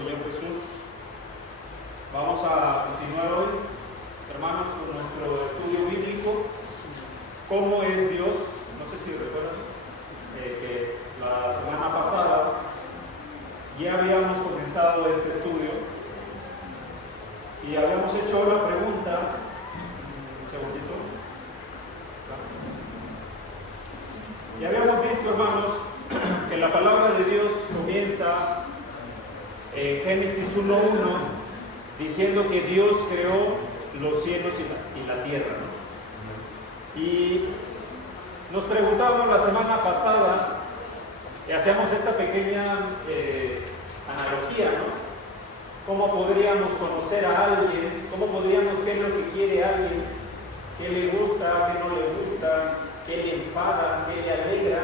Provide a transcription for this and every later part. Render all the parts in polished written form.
Señor Jesús. Vamos a continuar hoy, hermanos, con nuestro estudio bíblico. ¿Cómo es Dios? No sé si recuerdan que la semana pasada ya habíamos comenzado este estudio y habíamos hecho la pregunta. Un segundito. Y habíamos visto, hermanos, que la palabra de Dios comienza en Génesis 1:1 diciendo que Dios creó los cielos y la tierra, ¿no? Y nos preguntábamos la semana pasada y hacíamos esta pequeña analogía, ¿no? ¿Cómo podríamos conocer a alguien? ¿Cómo podríamos qué es lo que quiere alguien? ¿Qué le gusta? ¿Qué no le gusta? ¿Qué le enfada? ¿Qué le alegra?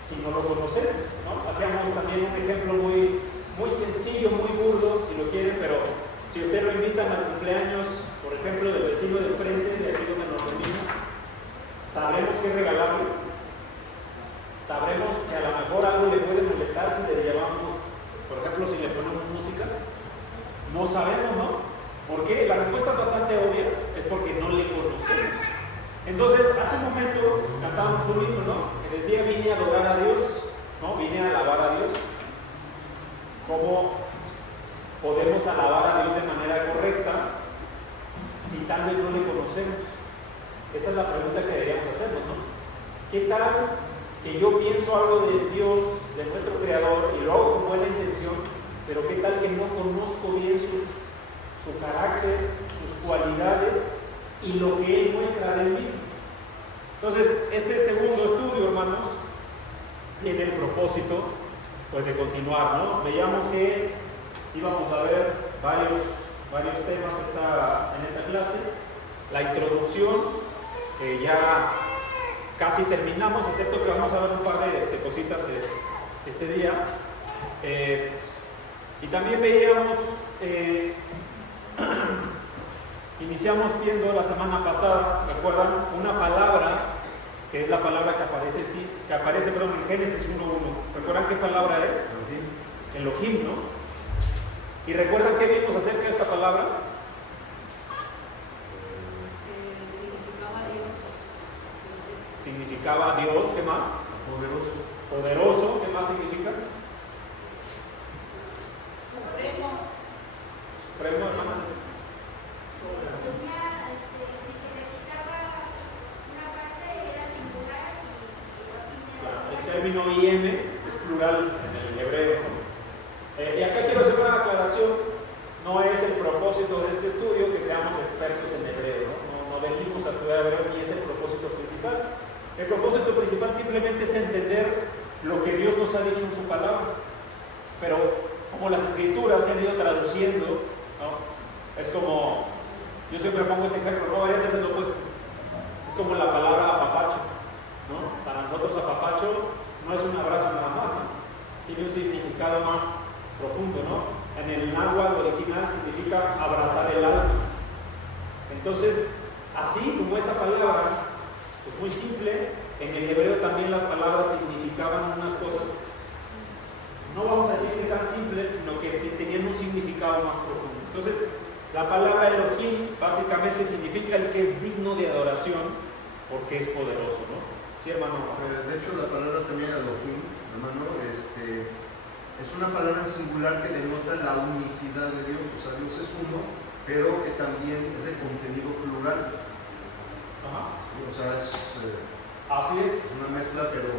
Si no lo conocemos, ¿no? Hacíamos también un ejemplo muy sencillo, muy burdo, si lo quieren, pero si usted lo invitan al cumpleaños, por ejemplo, del vecino del frente, de aquí donde nos reunimos, sabremos qué regalarle. Sabremos que a lo mejor algo le puede molestar si le llevamos, por ejemplo, si le ponemos música. No sabemos, ¿no? ¿Por qué? La respuesta es bastante obvia, es porque no le conocemos. Entonces, hace un momento cantábamos un himno, ¿no? Que decía, vine a adorar a Dios, ¿no? Vine a alabar a Dios. ¿Cómo podemos alabar a Dios de manera correcta si tal vez no le conocemos? Esa es la pregunta que deberíamos hacernos, ¿no? ¿Qué tal que yo pienso algo de Dios, de nuestro Creador, y lo hago con buena intención, pero qué tal que no conozco bien su carácter, sus cualidades y lo que Él muestra de Él mismo? Entonces, este segundo estudio, hermanos, tiene el propósito pues de continuar, ¿no? Veíamos que íbamos a ver varios temas en esta clase. La introducción, que ya casi terminamos, excepto que vamos a ver un par de cositas este día. Y también veíamos, iniciamos viendo la semana pasada, ¿recuerdan? Una palabra, que es la palabra que aparece en Génesis 1:1. ¿Recuerdan qué palabra es? Elohim, ¿no? ¿Y recuerdan qué vimos acerca de esta palabra? Significaba Dios, ¿qué más? Poderoso. Poderoso, ¿qué más significa? Supremo, hermanas. El término IM es plural en el hebreo, ¿no? Y acá quiero hacer una aclaración. No es el propósito de este estudio que seamos expertos en hebreo, ¿no? No venimos a estudiar hebreo ni es el propósito principal. El propósito principal simplemente es entender lo que Dios nos ha dicho en su palabra. Pero como las escrituras se han ido traduciendo, ¿no? Es como, yo siempre pongo este ejemplo, no varias veces lo he puesto. Es como la palabra apapacho, ¿no? Para nosotros apapacho no es un abrazo nada más, ¿no? Tiene un significado más profundo, ¿no? En el náhuatl original significa abrazar el alma. Entonces, así como esa palabra, pues muy simple, en el hebreo también las palabras significaban unas cosas, no vamos a decir que tan simples, sino que tenían un significado más profundo. Entonces, la palabra Elohim básicamente significa el que es digno de adoración porque es poderoso, ¿no? Sí, hermano. De hecho, la palabra también Elohim, hermano, es una palabra singular que denota la unicidad de Dios. O sea, Dios es uno, pero que también es de contenido plural. Ajá. O sea, así es. Es una mezcla, pero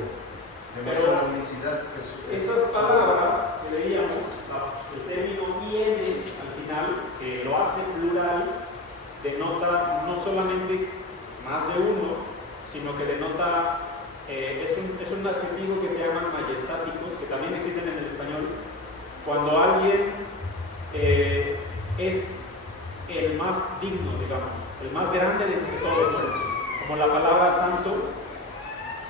demuestra la unicidad. Esas palabras que veíamos, el término IN al final, que lo hace plural, denota no solamente más de uno, sino que denota, es un adjetivo que se llaman majestáticos, que también existen en el español, cuando alguien es el más digno, digamos, el más grande de todos, como la palabra santo.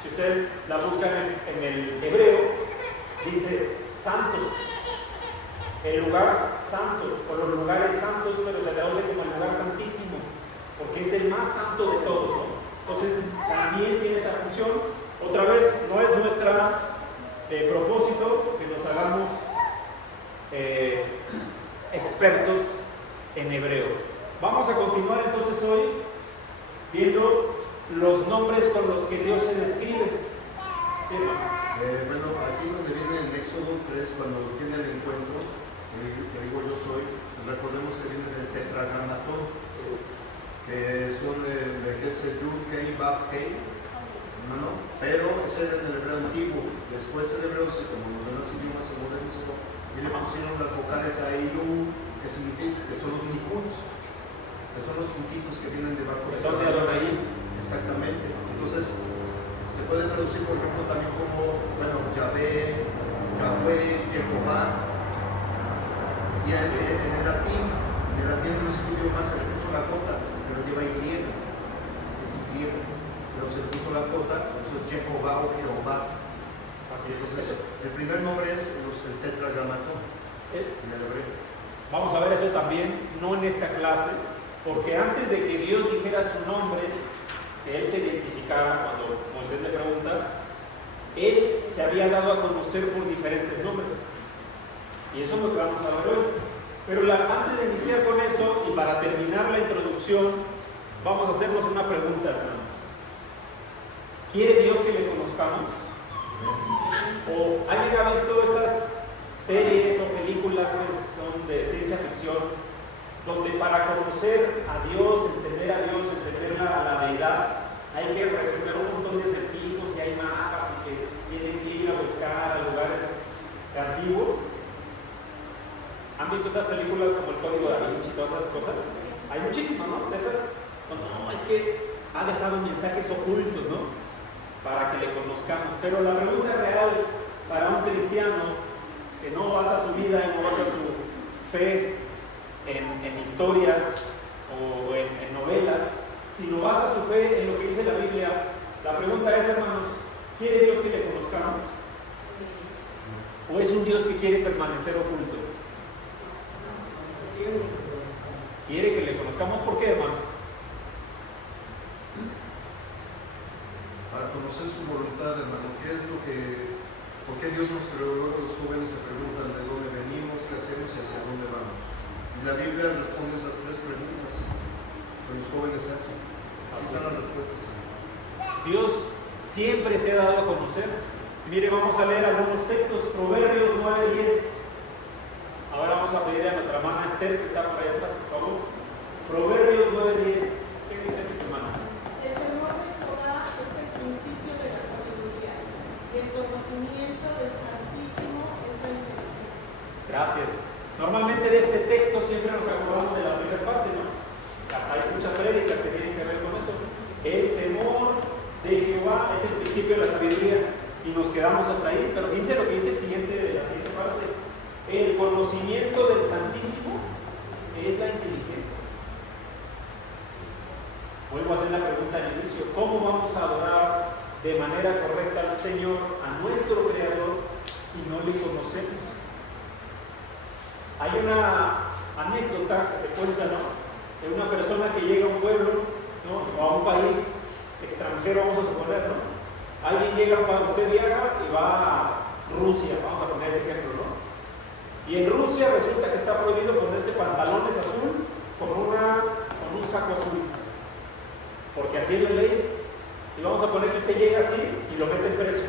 Si usted la busca en el hebreo, dice santos, el lugar santos, o los lugares santos, pero se traduce como el lugar santísimo, porque es el más santo de todos, ¿no? Entonces también tiene esa función. Otra vez, no es nuestro propósito que nos hagamos expertos en hebreo. Vamos a continuar entonces hoy viendo los nombres con los que Dios se describe. ¿Sí, bueno, aquí donde viene en Éxodo 3, cuando tiene el encuentro, que digo yo soy, pues recordemos que viene del tetragramatón, que son que es el Yud, Kei, Vav, Kei, hermano, pero ese era en el hebreo antiguo. Después el hebreo, como los demás idiomas se modernizó, y le pusieron las vocales a Ilu, que significa que son los nikuns, que son los puntitos que vienen debajo de son de Adonai. Exactamente. Entonces, se puede traducir, por ejemplo, también como, bueno, Yahvé, Yahweh, Jehová. Y en el latín no es un idioma, se le puso la cota, pero lleva Y, es Y, pero se le puso la cota, eso es Jehová o Jehová. Así es. Entonces, el primer nombre es el tetragramatón en el hebreo. Vamos a ver eso también, no en esta clase, porque antes de que Dios dijera su nombre, que Él se identificara cuando Moisés le pregunta, Él se había dado a conocer por diferentes nombres. Y eso es lo que vamos a ver hoy. Pero antes de iniciar con eso, y para terminar la introducción, vamos a hacernos una pregunta, hermanos. ¿Quiere Dios que le conozcamos? ¿O alguien ha visto estas series o películas que son de ciencia ficción, donde para conocer a Dios, entender la deidad, hay que resolver un montón de acertijos y hay mapas y que tienen que ir a buscar a lugares antiguos? ¿Han visto estas películas como El Código Da Vinci y todas esas cosas? Hay muchísimas, ¿no? De esas, no, es que ha dejado mensajes ocultos, ¿no? Para que le conozcamos. Pero la pregunta real para un cristiano que no basa su vida y no basa su fe en historias o en novelas, sino basa su fe en lo que dice la Biblia, la pregunta es, hermanos, ¿quiere Dios que le conozcamos? ¿O es un Dios que quiere permanecer oculto? Quiere que le conozcamos. ¿Por qué, hermanos? Para conocer su voluntad, hermano, ¿por qué Dios nos creó? Luego los jóvenes se preguntan de dónde venimos, qué hacemos y hacia dónde vamos. Y la Biblia responde esas tres preguntas que los jóvenes hacen. Ahí están las respuestas. Dios siempre se ha dado a conocer. Mire, vamos a leer algunos textos. Proverbios 9:10. Ahora vamos a pedir a nuestra hermana Esther, que está por ahí atrás, por favor. Proverbios 9:10. ¿Qué dice mi hermana? El temor de Jehová es el principio de la sabiduría, y el conocimiento del Santísimo es la inteligencia. Gracias. Normalmente de este texto siempre nos acordamos de la primera parte, ¿no? Hay muchas prédicas que tienen que ver con eso. El temor de Jehová es el principio de la sabiduría, y nos quedamos hasta ahí. Pero fíjense lo que dice el siguiente de la siguiente parte. El conocimiento del Santísimo es la inteligencia. Vuelvo a hacer la pregunta al inicio: ¿cómo vamos a adorar de manera correcta al Señor, a nuestro Creador, si no le conocemos? Hay una anécdota que se cuenta, ¿no?, de una persona que llega a un pueblo, ¿no?, o a un país extranjero, vamos a suponer, ¿no? Alguien llega, usted viaja y va a Rusia, vamos a poner ese ejemplo, ¿no? Y en Rusia resulta que está prohibido ponerse pantalones azul con un saco azul, porque así es la ley. Y vamos a poner que usted llega así y lo meten preso.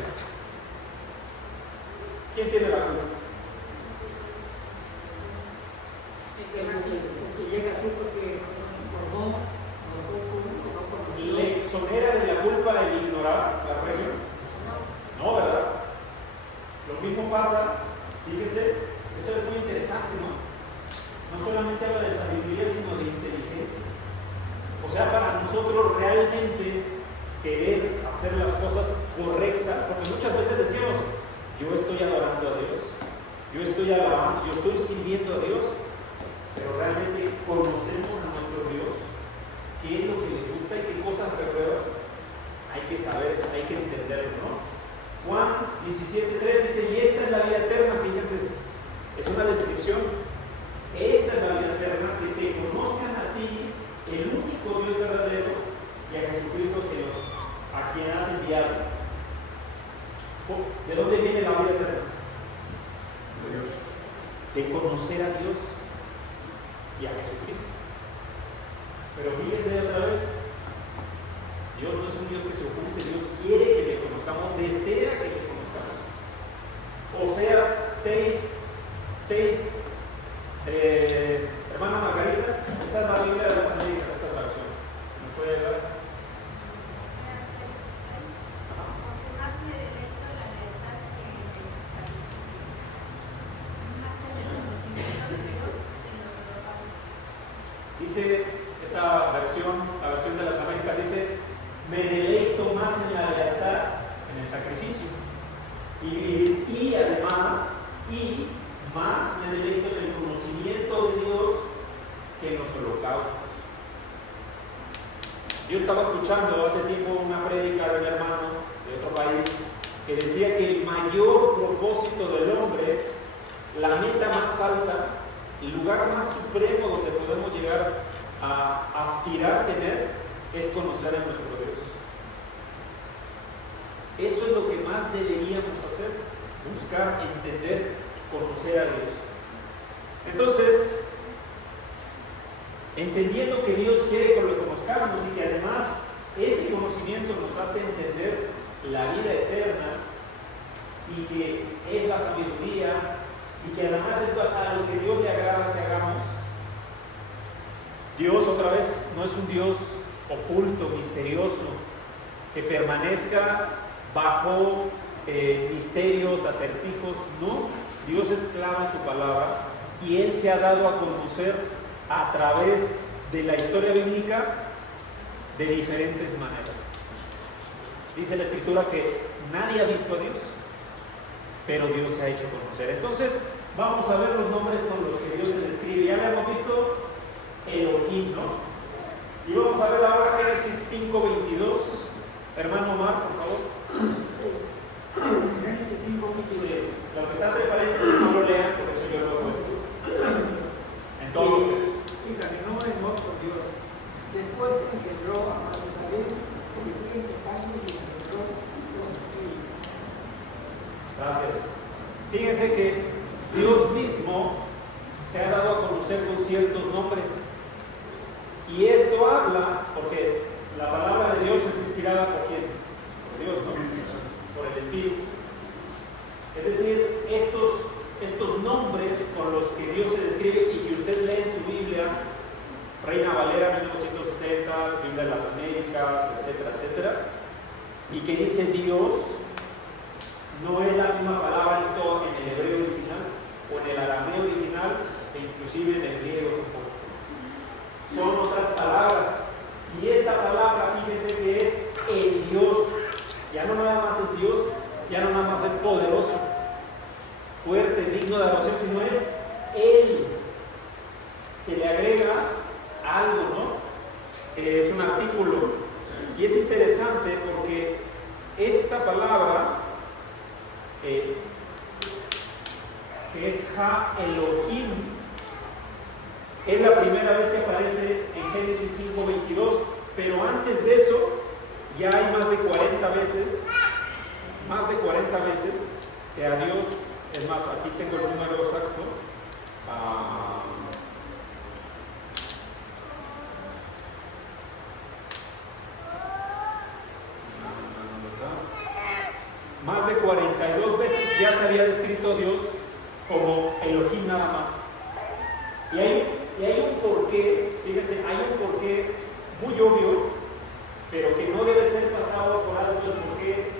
¿Quién tiene la culpa? Llega así porque no se informó, ¿Le exonera de la culpa el ignorar las reglas? No, ¿verdad? Lo mismo pasa, fíjense, esto es muy interesante, ¿no? No solamente habla de sabiduría, sino de inteligencia. O sea, para nosotros realmente querer hacer las cosas correctas, porque muchas veces decimos, yo estoy adorando a Dios, yo estoy alabando, yo estoy sirviendo a Dios, pero realmente conocemos a nuestro Dios, qué es lo que le gusta y qué cosas reprueba. Hay que saber, hay que entenderlo, ¿no? Juan 17:3 dice, y esta es la vida eterna, fíjense, es una descripción. Esta es la vida eterna, que te conozcan a ti, el único Dios verdadero, y a Jesucristo a quien has enviado. ¿De dónde viene la vida eterna? De Dios. De conocer a Dios. y a Jesucristo. Pero fíjense otra vez, Dios no es un Dios que se oculte, Dios quiere que le conozcamos, desea que le conozcamos. Oseas 6, hermana Margarita, esta es la Biblia de las Américas, esta traducción. ¿Me puede ayudar? Porque más me deleito en la lealtad que en el sacrificio, más en el conocimiento de Dios en los holocaustos. Dice esta versión, la versión de las Américas, dice: me deleito más en la lealtad, en el sacrificio, y además, y más me deleito en el conocimiento de Dios que en los holocaustos. Yo estaba escuchando hace tiempo una prédica de un hermano de otro país que decía que el mayor propósito del hombre, la meta más alta, el lugar más supremo donde podemos llegar a aspirar a tener, es conocer a nuestro Dios. Eso es lo que más deberíamos hacer, buscar, entender, conocer a Dios. Entonces, entendiendo que Dios quiere que lo conozcamos y que además ese conocimiento nos hace entender la vida eterna y que es la sabiduría y que además es a lo que Dios le agrada que hagamos. Dios, otra vez, no es un Dios oculto, misterioso, que permanezca bajo misterios, acertijos. No, Dios es claro en su palabra y Él se ha dado a conocer a través de la historia bíblica de diferentes maneras. Dice la Escritura que nadie ha visto a Dios, pero Dios se ha hecho conocer. Entonces, vamos a ver los nombres con los que Dios se describe. Ya le hemos visto Elohim, ¿no? Y vamos a ver ahora Génesis 5:22. Hermano Omar, por favor. Génesis 5:22. Lo que está entre paréntesis no lo lean, por eso yo lo he puesto. Entonces, Y caminó Enoc con Dios. Después engendró a Matusalén, y los siguientes años y engendró dos hijos. gracias. Fíjense que Dios mismo se ha dado a conocer con ciertos nombres. Y esto habla, porque la palabra de Dios es inspirada por quién? Por Dios, ¿no? Por el Espíritu. Es decir, estos nombres con los que Dios se describe y que usted lee en su Biblia, Reina Valera 1960, Biblia de las Américas, etcétera, etcétera, y que dice Dios, no es la misma palabra en el hebreo original o en el arameo original e inclusive en el griego tampoco. Son otras palabras. Y esta palabra, fíjense que es el Dios. Ya no nada más es Dios, ya no nada más es poderoso, fuerte, digno de adoración, sino es Él. Se le agrega algo, ¿no? Es un artículo. Y es interesante porque esta palabra, que es Ha Elohim, es la primera vez que aparece en Génesis 5:22, pero antes de eso ya hay más de 40 veces que a Dios, es más, aquí tengo el número exacto, más de 42 veces ya se había descrito a Dios como Elohim nada más. Y hay un porqué, fíjense, hay un porqué muy obvio, pero que no debe ser pasado por alto, porque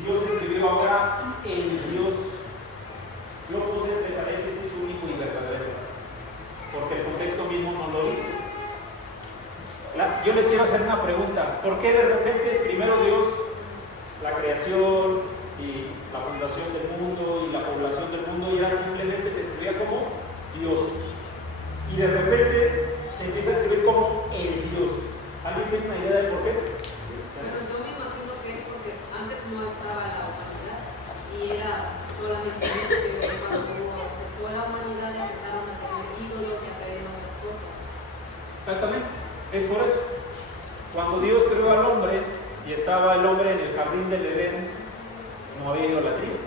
Dios escribió ahora el Dios. Yo puse entre paréntesis único y verdadero, porque el contexto mismo no lo dice. Yo les quiero hacer una pregunta: ¿por qué de repente primero Dios, la creación y la fundación del mundo y la población del mundo, ya simplemente se escribía como Dios, y de repente se empieza a escribir como el Dios? ¿Alguien tiene una idea del por qué? Bueno, yo me imagino que es porque antes no estaba la humanidad y era solamente que cuando empezó la humanidad empezaron a tener ídolos y a creer en otras cosas. Exactamente, es por eso. Cuando Dios creó al hombre y estaba el hombre en el jardín del Edén, no había idolatría.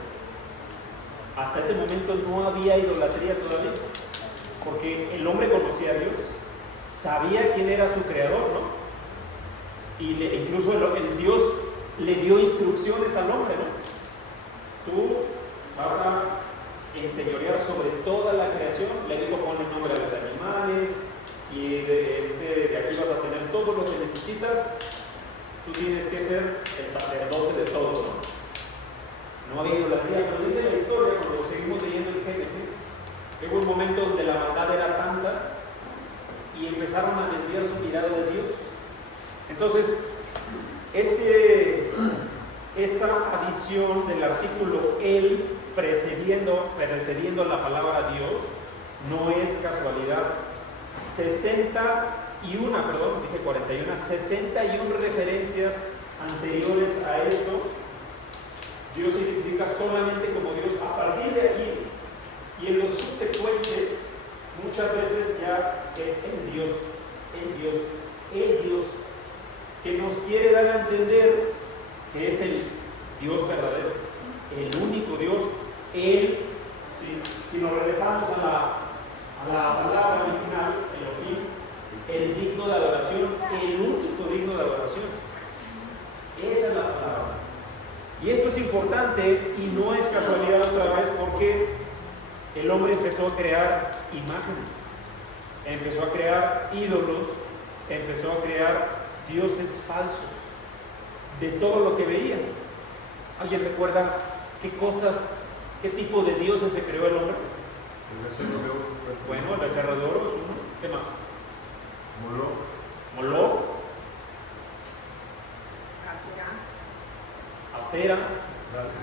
Hasta ese momento no había idolatría todavía. porque el hombre conocía a Dios, sabía quién era su creador, ¿no? Y incluso el Dios le dio instrucciones al hombre, ¿no? Tú vas a enseñorear sobre toda la creación, le dijo: pon el nombre de los animales, y de aquí vas a tener todo lo que necesitas. Tú tienes que ser el sacerdote de todo, ¿no? No había idolatría, pero dice la historia, cuando seguimos leyendo en Génesis, que hubo un momento donde la maldad era tanta y empezaron a desviar su mirada de Dios. Entonces, esta adición del artículo el precediendo la palabra Dios no es casualidad. 61 referencias anteriores a esto, Dios se identifica solamente como Dios. A partir de aquí y en lo subsecuente, muchas veces ya es el Dios, que nos quiere dar a entender que es el Dios verdadero, el único Dios, si nos regresamos a la palabra original, Elohim, el digno de adoración, el único digno de adoración. Esa es la palabra. Y esto es importante y no es casualidad otra vez, porque el hombre empezó a crear imágenes, empezó a crear ídolos, empezó a crear dioses falsos de todo lo que veían. ¿Alguien recuerda qué tipo de dioses se creó el hombre? El becerro de oro. Bueno, el becerro de oro es uno. ¿Qué más? Moloch. Acera.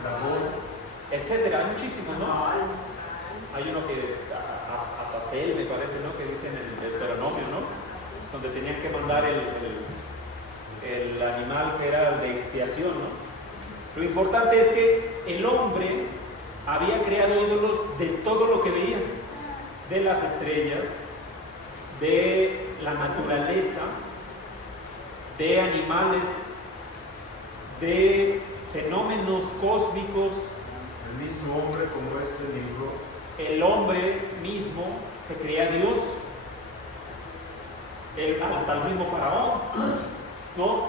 Dragón. Etcétera. Hay muchísimos, ¿no? Hay uno que Azazel, me parece, ¿no? Que dicen en el Deuteronomio, ¿no? Donde tenían que mandar el animal que era de expiación, ¿no? Lo importante es que el hombre había creado ídolos de todo lo que veía, de las estrellas, de la naturaleza, de animales, de fenómenos cósmicos. El mismo hombre como Nimrod. El hombre mismo se creía Dios, hasta el mismo faraón, ¿no?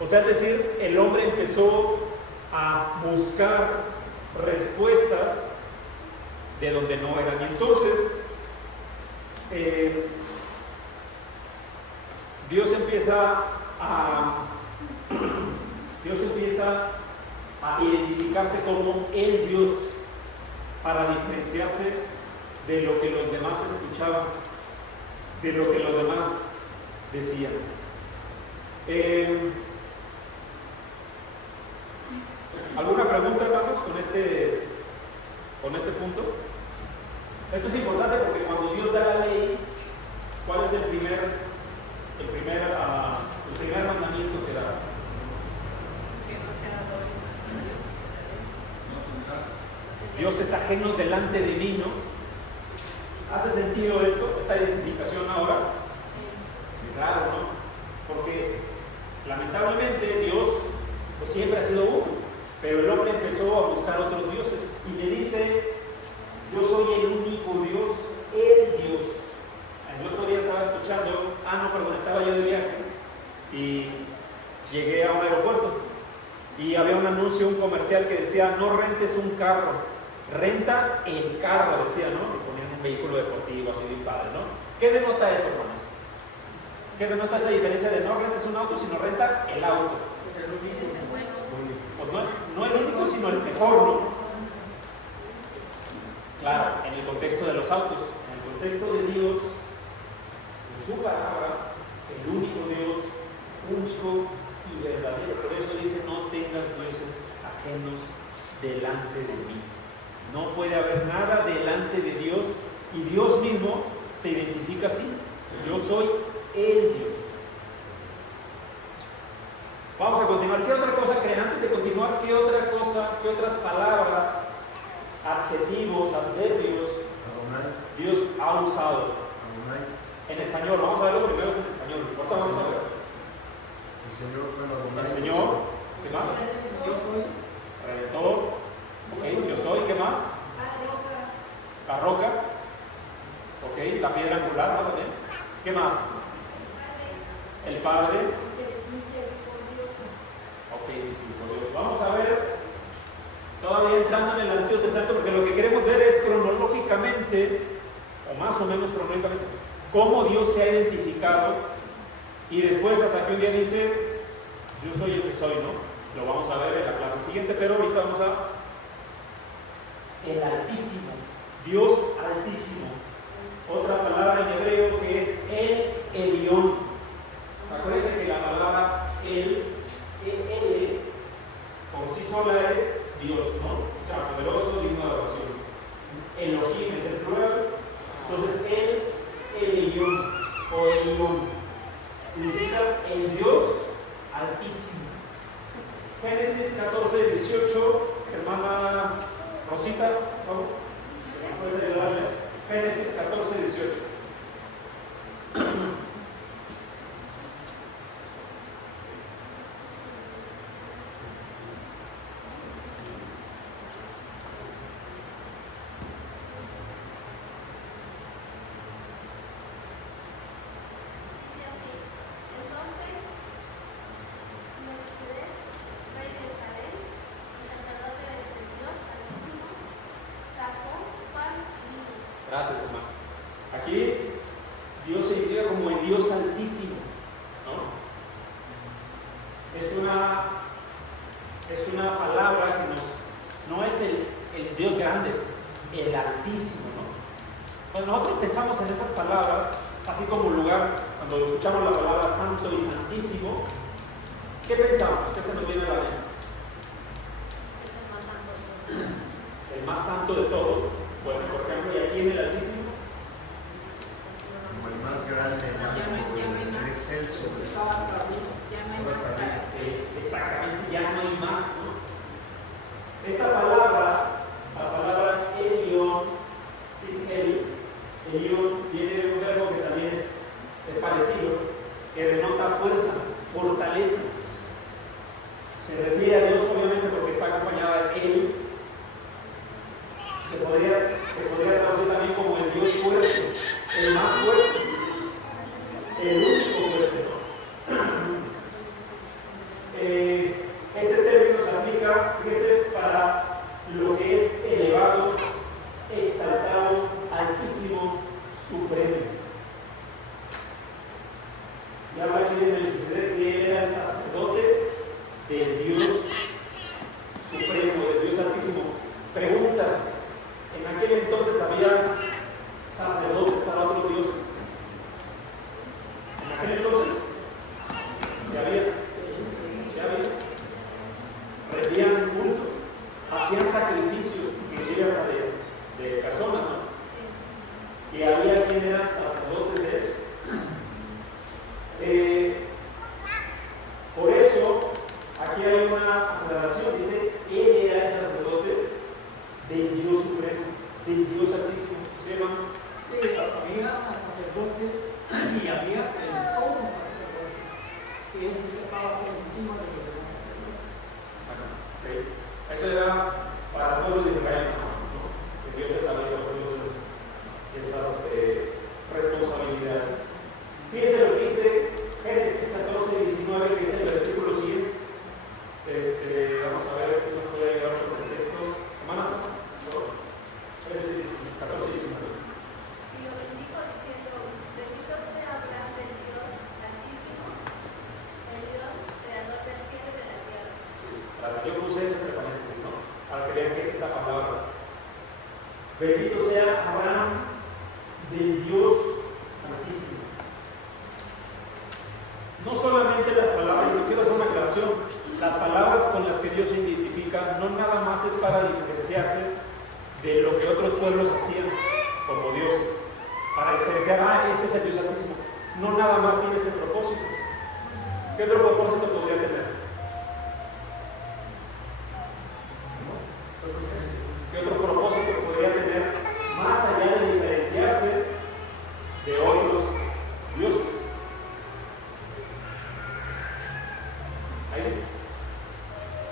O sea, es decir, el hombre empezó a buscar respuestas de donde no eran. Y entonces Dios empieza a identificarse como el Dios, para diferenciarse de lo que los demás escuchaban, de lo que los demás decían. ¿Alguna pregunta, hermanos, con este punto? Esto es importante porque cuando Dios da la ley, ¿cuál es el primer mandamiento que da? Dios es ajeno delante de mí, ¿no? ¿Hace sentido esto, esta identificación ahora? Sí. Claro, ¿no? Porque lamentablemente Dios pues siempre ha sido uno, pero el hombre empezó a buscar otros dioses y le dice: yo soy el único Dios, el Dios. El otro día estaba escuchando, estaba yo de viaje y llegué a un aeropuerto y había un anuncio, un comercial que decía: no rentes un carro, renta el carro, decía, ¿no? Y ponían un vehículo deportivo así de padre, ¿no? ¿Qué denota eso, hermano? ¿Qué denota esa diferencia de no rentes un auto, sino renta el auto? Pues no el único, sino el mejor, ¿no? Claro, en el contexto de los autos, en el contexto de Dios, en su palabra, el único Dios, único y verdadero. Por eso dice: no tengas dioses ajenos delante de mí. No puede haber nada delante de Dios, y Dios mismo se identifica así: yo soy el Dios. Vamos a continuar. ¿Qué otra cosa creen? Antes de continuar, ¿qué otras palabras, adjetivos, adverbios Dios ha usado en español? Vamos a verlo primero en español. Ahorita vamos a ver. El Señor, ¿qué más? Yo soy Redentor, ok, yo soy, ¿qué más? La roca, ok. la piedra angular, ¿no? ¿También? ¿Qué más? El Padre. Ok, misericordioso. Vamos a ver, todavía entrando en el Antiguo Testamento, porque lo que queremos ver es cronológicamente, o más o menos cronológicamente, cómo Dios se ha identificado, y después hasta que un día dice, yo soy el que soy, ¿no? Lo vamos a ver en la clase siguiente, pero ahorita vamos a el Altísimo, Dios Altísimo. Otra palabra en hebreo que es el Elión. Acuérdense que la palabra el por sí sola es Dios, ¿no? O sea, poderoso, digno de adoración. Elohim es el plural. Entonces, el Elión o Elión significa el Dios Altísimo. Génesis 14, 18, hermana Rosita, por favor. ¿Puedes ayudarme? Génesis 14, 18. Gracias, hermano. Aquí Dios se indica como el Dios Altísimo, ¿no? Es una palabra que no es el Dios grande, el Altísimo, ¿no? Cuando nosotros pensamos en esas palabras, así como lugar, cuando escuchamos la palabra Santo y Santísimo, ¿qué pensamos? ¿Qué se nos viene a la mente? El más santo de todos. Bueno, por ejemplo, y aquí en el Altísimo, Como el más grande, el excelso. Estaba hasta arriba. exactamente, ya no hay más, ¿no? Esta palabra, la palabra Elión, sí, Elión viene de un verbo que también es parecido, que denota fuerza, fortaleza. Se refiere a Dios obviamente porque está acompañada de Él. Se podría traducir también como el Dios fuerte, el más fuerte, el único fuerte, ¿no? Este término se aplica, fíjese, para lo que es elevado, exaltado, altísimo, supremo. Y habla aquí de Melquisedec, que era el sacerdote del Dios supremo, del Dios altísimo. Pregunta. En aquel entonces había sacerdotes para otros dioses. En aquel entonces se había. Rendían culto, hacían sacrificios, inclusive hasta de personas, ¿no? Y había quien era sacerdote de eso. Por eso, aquí hay una aclaración, dice, él era el sacerdote del Dios supremo, del Dios altísimo. ¿Sí, hermano? Sí, había sacerdotes y había el sumo sacerdote, que es el que estaba por encima de los demás sacerdotes. Okay. Eso era para el pueblo de Israel, ¿no? Que Dios les había dado esas responsabilidades. Fíjense lo que dice Génesis 14, 19, que es el versículo siguiente. Vamos a ver qué nos puede ayudar con el texto. Hermanas, Génesis 14, 19. Y lo bendijo diciendo, bendito sea Abraham del Dios Altísimo, el Dios creador del cielo y de la tierra. Gracias. Yo puse ese entre paréntesis, ¿no? Para que vean qué es esa palabra. Bendito sea Abraham del Dios Altísimo. No solamente las palabras, yo quiero hacer una aclaración, las palabras con las que Dios se identifica no nada más es para diferenciarse de lo que otros pueblos hacían como dioses, para diferenciar, este es el Dios Altísimo. No nada más tiene ese propósito. ¿Qué otro propósito podría tener? ¿Qué otro propósito podría tener más allá de diferenciarse de otros dioses? Ahí dice,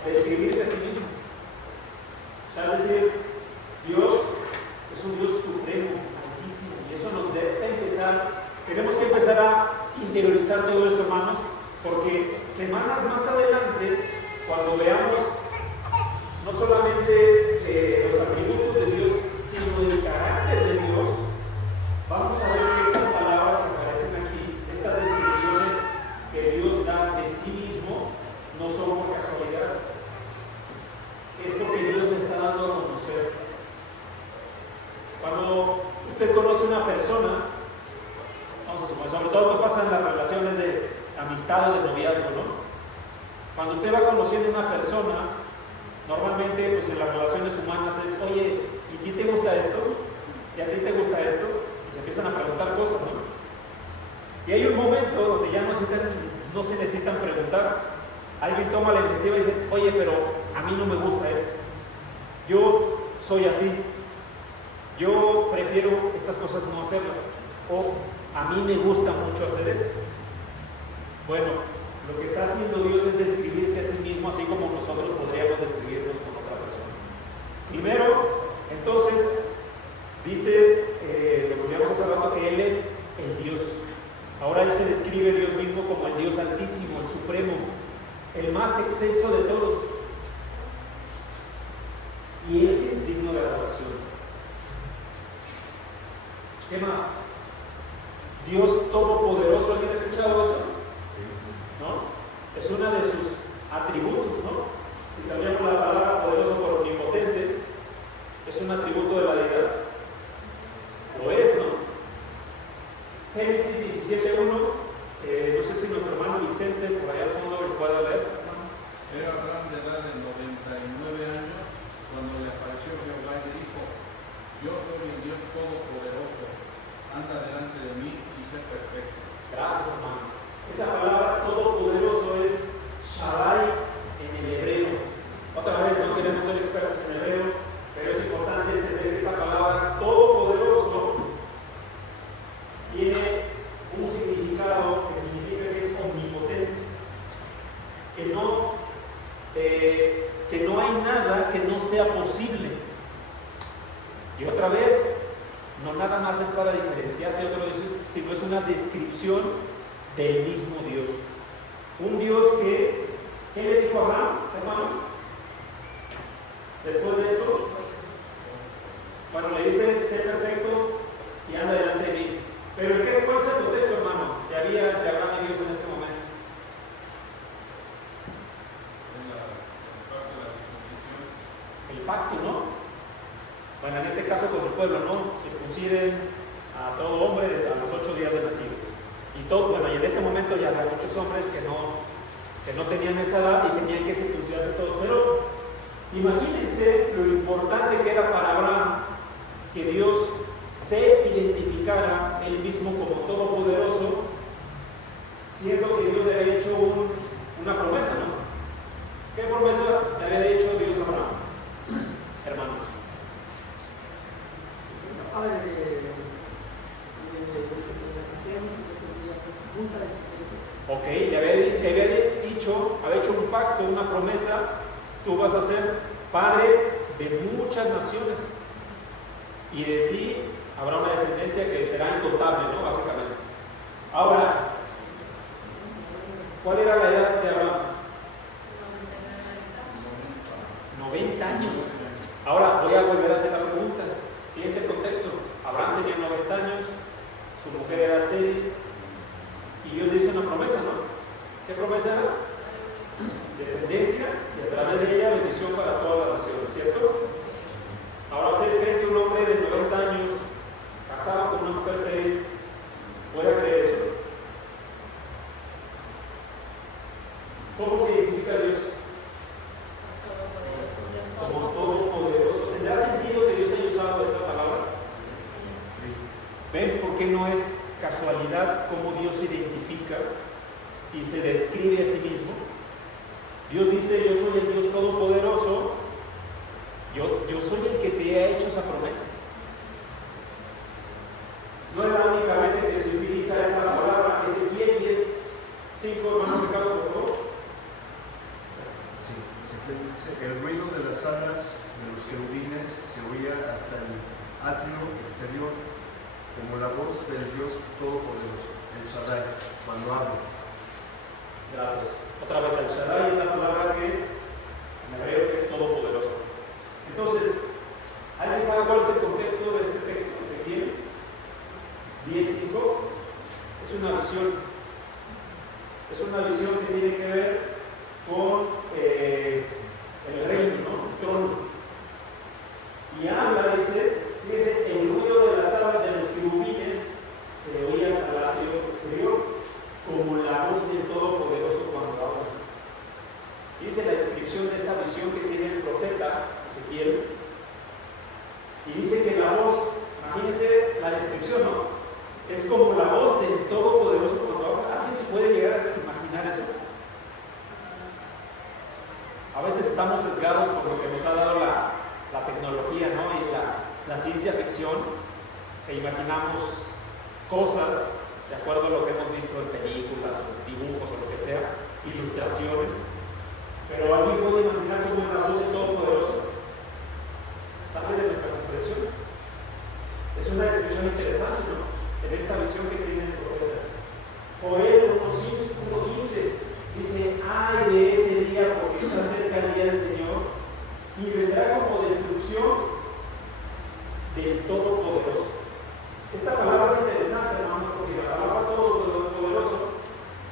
describirse a sí mismo. O sea, decir, Dios es un Dios supremo, altísimo, y eso nos debe pensar todo esto, hermanos, porque semanas más adelante, cuando veamos no solamente los atributos de Dios, sino el carácter de Dios, vamos a ver que estas palabras que aparecen aquí, estas descripciones que Dios da de sí mismo, no son por casualidad. Es porque Dios está dando a conocer. Cuando usted conoce a una persona, vamos a suponer, sobre todo esto pasa en las relaciones de amistad o de noviazgo, ¿no? Cuando usted va conociendo a una persona, normalmente pues en las relaciones humanas es, oye, ¿y a ti te gusta esto? ¿Y a ti te gusta esto? Y se empiezan a preguntar cosas, ¿no? Y hay un momento donde ya no se necesitan preguntar. Alguien toma la iniciativa y dice, oye, pero a mí no me gusta esto. Yo soy así. Yo prefiero estas cosas no hacerlas. O a mí me gusta mucho hacer esto. Bueno, lo que está haciendo Dios es describirse a sí mismo, así como nosotros podríamos describirnos con otra persona. Primero, entonces, dice, lo que hablamos hace rato, que Él es el Dios. Ahora Él se describe Dios mismo como el Dios altísimo, el supremo, el más excelso de todos. Y Él es digno de adoración. ¿Qué más? Dios Todopoderoso, ¿alguien ha escuchado eso? ¿No? Es uno de sus atributos, ¿no? Si cambiamos la palabra poderoso por omnipotente, es un atributo de la deidad. Lo es, ¿no? Génesis 17:1, no sé si nuestro hermano Vicente por allá al fondo lo pueda leer. Era Abraham de edad de 99 años cuando le apareció Jehová y le dijo: Yo soy el Dios Todopoderoso, anda delante de mí y sé perfecto. Gracias, hermano. Esa palabra todopoderoso es Shaddai en el hebreo. Otra vez, no queremos ser expertos en hebreo, pero es importante entender que esa palabra todopoderoso tiene un significado que significa que es omnipotente, que no hay nada que no sea posible. Y otra vez, no nada más es para diferenciarse, sino es una descripción del mismo Dios. Un Dios que, ¿qué le dijo a Abraham, hermano? Después de esto, bueno, le dice, sé perfecto y anda delante de mí. Pero ¿cuál es el contexto, hermano, que había entre Abraham y Dios en ese momento? El pacto, ¿no? Bueno, en este caso con el pueblo, ¿no? Circunciden a todo hombre a los 8 días de nacido. Y todo, bueno, y en ese momento ya había muchos hombres que no tenían esa edad y tenían que circuncidarse todos. Pero imagínense lo importante que era para Abraham que Dios se identificara él mismo como todopoderoso, siendo que Dios le había hecho una promesa, ¿no? ¿Qué promesa le había hecho Dios a Abraham? Hermanos. Padre de mucha descendencia. Ok, le había hecho un pacto, una promesa. Tú vas a ser padre de muchas naciones y de ti habrá una descendencia que será incontable, ¿no? Básicamente. Ahora, ¿cuál era la edad de Abraham? 90 años. Ahora voy a volver a hacer la pregunta. Fíjense el contexto. Abraham tenía 90 años, su mujer era estéril y Dios dice una promesa, ¿no? ¿Qué promesa era? Descendencia y a través de ella bendición para todas las naciones, ¿cierto? Ahora, ¿ustedes creen que un hombre de 90 años casado con una mujer estéril pueda creer eso? ¿Cómo se identifica a Dios? Como todopoderoso. ¿Tendrá sentido que Dios haya usado esa palabra? ¿Ven por qué no es casualidad cómo Dios se identifica y se describe a sí mismo? Dios dice, yo soy el Dios todopoderoso, yo soy el que te ha hecho esa promesa. No es la única vez que se utiliza esa palabra. Ezequiel 10:5, hermano Ricardo, por favor. Sí, Ezequiel dice, el ruido de las alas de los querubines se oía hasta el atrio exterior, como la voz del Dios Todopoderoso. el Shaddai, cuando habla. Gracias. Otra vez, el Shaddai es la palabra que en hebreo es todopoderoso. Entonces, ¿alguien sabe cuál es el contexto de este texto? Ezequiel 10:5 es una visión. Es una visión que tiene que ver con el reino, ¿no? El trono. Y habla, dice, fíjese, el ruido de las alas de los querubines se oía hasta el atrio exterior, como la voz del Todopoderoso cuando habla. Dice la descripción de esta visión que tiene el profeta Ezequiel. Y dice que la voz, imagínense la descripción, ¿no? Es como la voz del Todopoderoso cuando habla. ¿Alguien se puede llegar a imaginar eso? A veces estamos sesgados por lo que nos ha dado la tecnología, ¿no? Y la ciencia ficción, e imaginamos cosas de acuerdo a lo que hemos visto en películas o dibujos o lo que sea, ilustraciones. Pero ¿alguien puede imaginar cómo es la voz del Todopoderoso? ¿Sale de nuestras expresiones? Es una descripción interesante, ¿no? En esta visión que tiene el profeta. Joel 1:15 dice: ay de ese día, porque está cerca el día del Señor y vendrá como destrucción del Todopoderoso. Esta palabra es interesante, hermano, porque la palabra Todopoderoso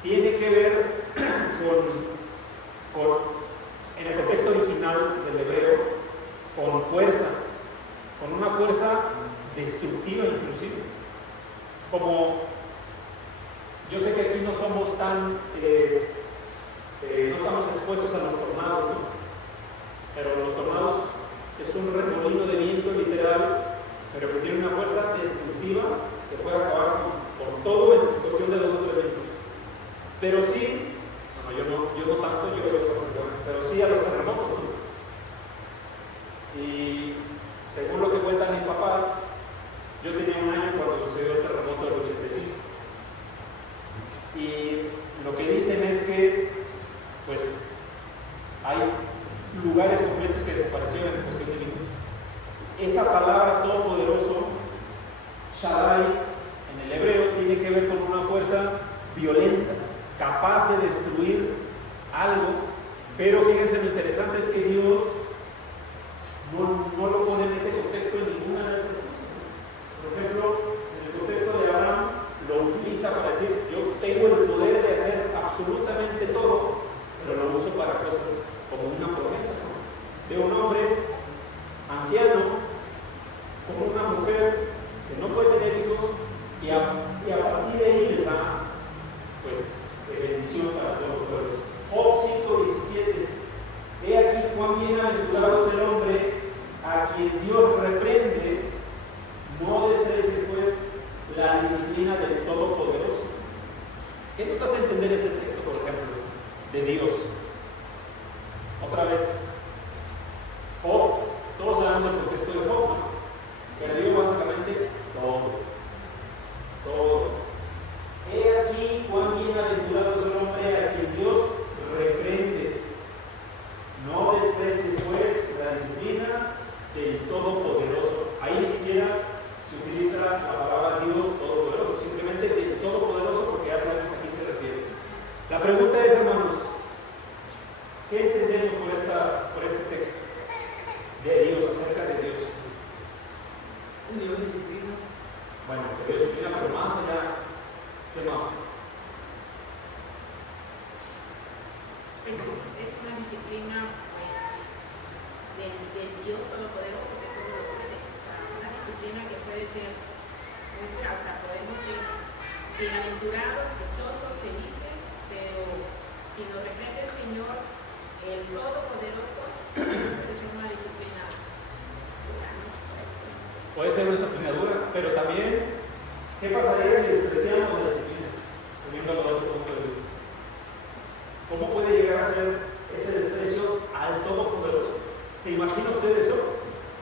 tiene que ver en el contexto original del hebreo, con fuerza, con una fuerza destructiva inclusive. Como yo sé que aquí no somos tan, no estamos expuestos a los tornados, ¿no? Pero los tornados es un remolino de viento literal, pero que tiene una fuerza destructiva que puede acabar con todo en cuestión de 2 o 3 minutos. Pero sí, bueno, yo no tanto, yo creo que pero sí a los terremotos, ¿no? Y según lo que cuentan mis papás, yo tenía 1 año cuando sucedió el terremoto del 85. Y lo que dicen es que, pues, hay lugares completos que desaparecieron en cuestión de minutos. Esa palabra todopoderoso, Shaddai, en el hebreo, tiene que ver con una fuerza violenta, capaz de destruir algo. Pero fíjense, lo interesante es que Dios no lo pone en ese contexto en ninguna de estas cosas. Por ejemplo, en el contexto de Abraham, lo utiliza para decir: yo tengo el poder de hacer absolutamente todo, pero lo uso para cosas como una promesa, ¿no? De un hombre anciano como una mujer que no puede tener hijos, y a partir de ahí les da, pues, bendición para todo el pueblo. Job 5:17: he aquí cuán bienaventurado es el hombre a quien Dios reprende, no desprecie pues la disciplina del Todopoderoso. ¿Qué nos hace entender este texto, por ejemplo, de Dios? Otra vez, Job, todos sabemos el contexto de Job, ¿no? Perdió básicamente todo. He aquí cuán bienaventurado es el hombre a quien Dios reprende. No desprecies pues la disciplina del Todopoderoso. Ahí ni siquiera se utiliza la palabra Dios Todopoderoso, simplemente del Todopoderoso, porque ya sabemos a quién se refiere. La pregunta es, hermanos, ¿qué entendemos por este texto de Dios, acerca de Dios? Un Dios disciplina. Bueno, que Dios disciplina, pero más allá, ¿qué más? Es una disciplina, pues, del Dios Todopoderoso que todo lo puede. O sea, una disciplina que puede ser muy dura. O sea, podemos ser bienaventurados, dichosos, felices, pero si nos reprende el Señor, el Todopoderoso, puede ser una disciplina dura, ¿no? Puede ser una disciplina dura, pero también, ¿qué pasaría si despreciamos la disciplina? Poniéndolo de otro punto de vista. ¿Cómo puede llegar a ser ese desprecio al Todopoderoso? ¿Se imagina usted eso?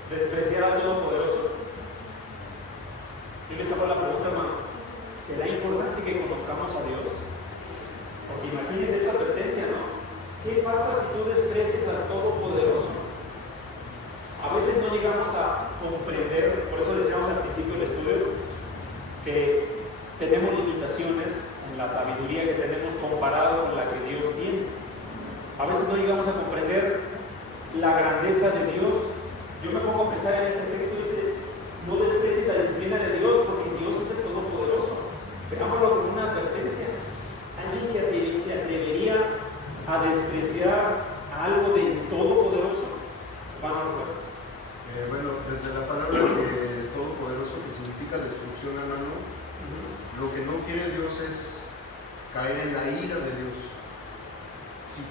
Despreciar al Todopoderoso. Yo les hago la pregunta, hermano: ¿será importante que conozcamos a Dios? Porque imagínense esta advertencia, ¿no? ¿Qué pasa si tú desprecias al Todopoderoso? A veces no llegamos a comprender, por eso decíamos al principio del estudio, que tenemos limitaciones en la sabiduría que tenemos comparado con la que Dios tiene. A veces no llegamos a comprender la grandeza de Dios. Yo me pongo a pensar en este texto y dice, no desprecies la disciplina de Dios porque Dios es el Todopoderoso. Veámoslo como una advertencia. ¿Alguien se atrevería a despreciar algo del Todopoderoso? Bueno, desde la palabra que Todopoderoso, que significa destrucción, hermano, lo que no quiere Dios es caer en la ira de Dios. Si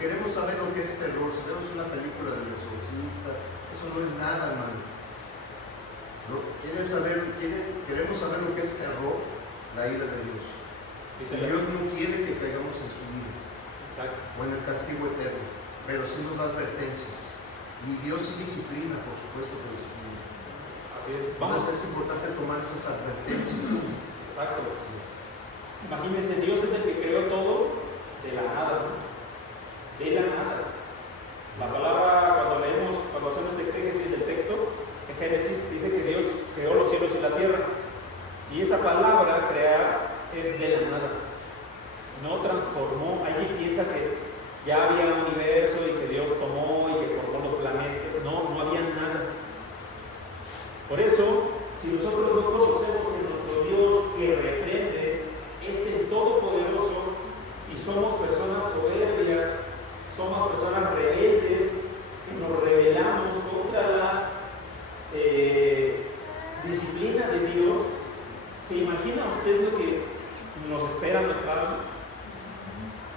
queremos saber lo que es terror, si vemos una película del exorcista, eso no es nada, hermano. Queremos saber lo que es terror, la ira de Dios. Dios no quiere que caigamos en su ira o en el castigo eterno, pero sí nos da advertencias. Y Dios sí disciplina, por supuesto que disciplina. Así es. Entonces es importante tomar esas advertencias. Exacto. Así es. Imagínense, Dios es el que creó todo de la nada, ¿no? De la nada. La palabra, cuando hacemos exégesis del texto, en Génesis dice que Dios creó los cielos y la tierra. Y esa palabra, crear, es de la nada. No transformó. Hay quien piensa que ya había un universo y que Dios tomó y que formó los planetas. No había nada. Por eso, si nosotros no conocemos que nuestro Dios que reprende es el Todopoderoso y somos personas soberbias, somos personas rebeldes, que nos rebelamos contra la disciplina de Dios, ¿se imagina usted lo que nos espera nuestra alma?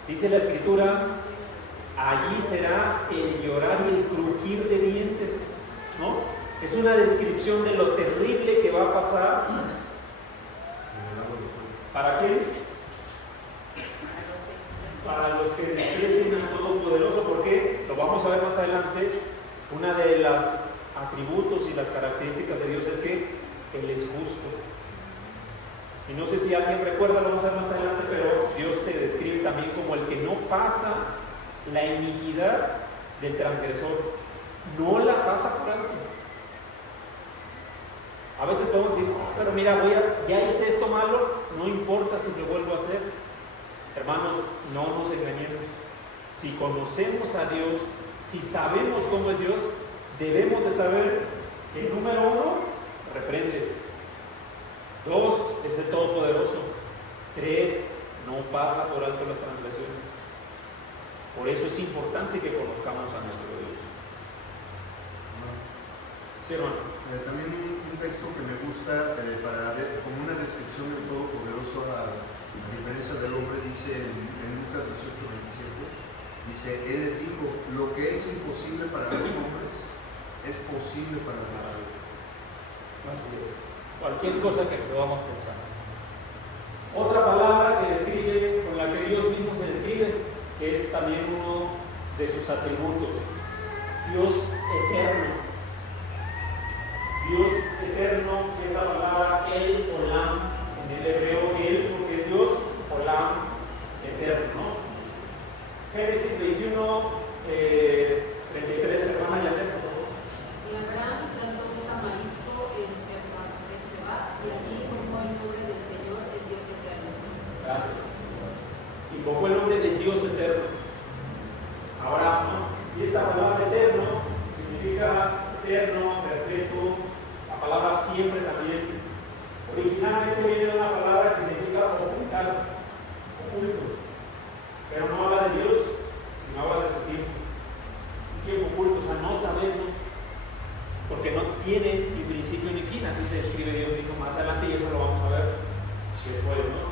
Dice la Escritura, allí será el llorar y el crujir de dientes, ¿no? Es una descripción de lo terrible que va a pasar. ¿Para qué? Para los que desprecian al Todopoderoso. ¿Por qué? Lo vamos a ver más adelante. Una de los atributos y las características de Dios es que Él es justo. Y no sé si alguien recuerda, lo vamos a ver más adelante, pero Dios se describe también como el que no pasa la iniquidad del transgresor. No la pasa por alto. A veces podemos decir, pero mira, ya hice esto malo, no importa si lo vuelvo a hacer. Hermanos, no nos engañemos. Si conocemos a Dios, si sabemos cómo es Dios, debemos de saber que número 1, reprende. 2, es el Todopoderoso. 3, no pasa por alto las transgresiones. Por eso es importante que conozcamos a nuestro Dios. Sí, hermano. También un texto que me gusta como una descripción del Todopoderoso a diferencia del hombre, dice en Lucas 18:27, dice, Él les dijo, lo que es imposible para los hombres es posible para Dios. Así es. Cualquier cosa que podamos pensar. Otra palabra que describe, con la que Dios mismo se describe, que es también uno de sus atributos, Dios eterno. Dios eterno, que es la palabra El Olam, en el hebreo El, porque es Dios, Olam, eterno, ¿no? Génesis 21, 33, hermana Yanet, por favor. Y Abraham plantó un tamarisco en Berseba, y allí invocó el nombre del Señor, el Dios eterno. Gracias. Invocó el nombre del Dios eterno. Abraham, ¿no? Y esta palabra eterno significa eterno, perpetuo. La palabra siempre también. Originalmente viene de una palabra que significa ocultar, oculto. Pero no habla de Dios, sino habla de su tiempo. Un tiempo oculto, o sea, no sabemos, porque no tiene ni principio ni fin. Así se describe Dios mismo más adelante y eso lo vamos a ver después, ¿no?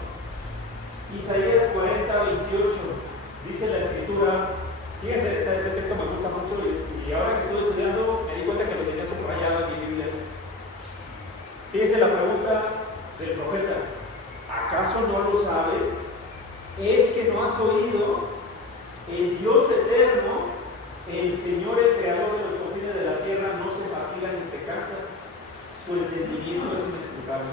Isaías 40:28 dice la Escritura. Fíjense, este texto me gusta mucho y ahora que estoy estudiando me di cuenta que lo tenía subrayado en mi Biblia. Fíjense la pregunta del profeta: ¿acaso no lo sabes? ¿Es que no has oído? El Dios eterno, el Señor, el creador de los confines de la tierra, no se fatiga ni se cansa. Su entendimiento es inexplicable.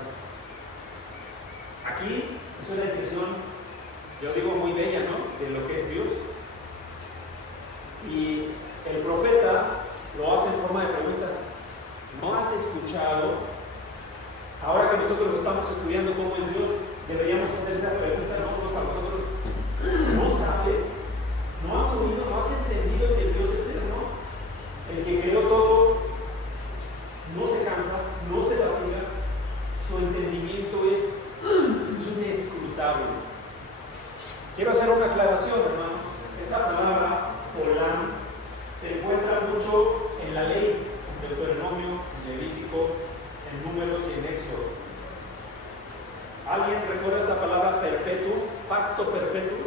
Aquí es una descripción, yo digo, muy bella, ¿no?, de lo que es Dios. Y el profeta lo hace en forma de preguntas. ¿No has escuchado? Ahora que nosotros estamos estudiando cómo es Dios, aclaración, hermanos. Esta palabra, Olam, se encuentra mucho en la ley, en Deuteronomio, en Levítico, en Números y en Éxodo. ¿Alguien recuerda esta palabra perpetuo? Pacto perpetuo.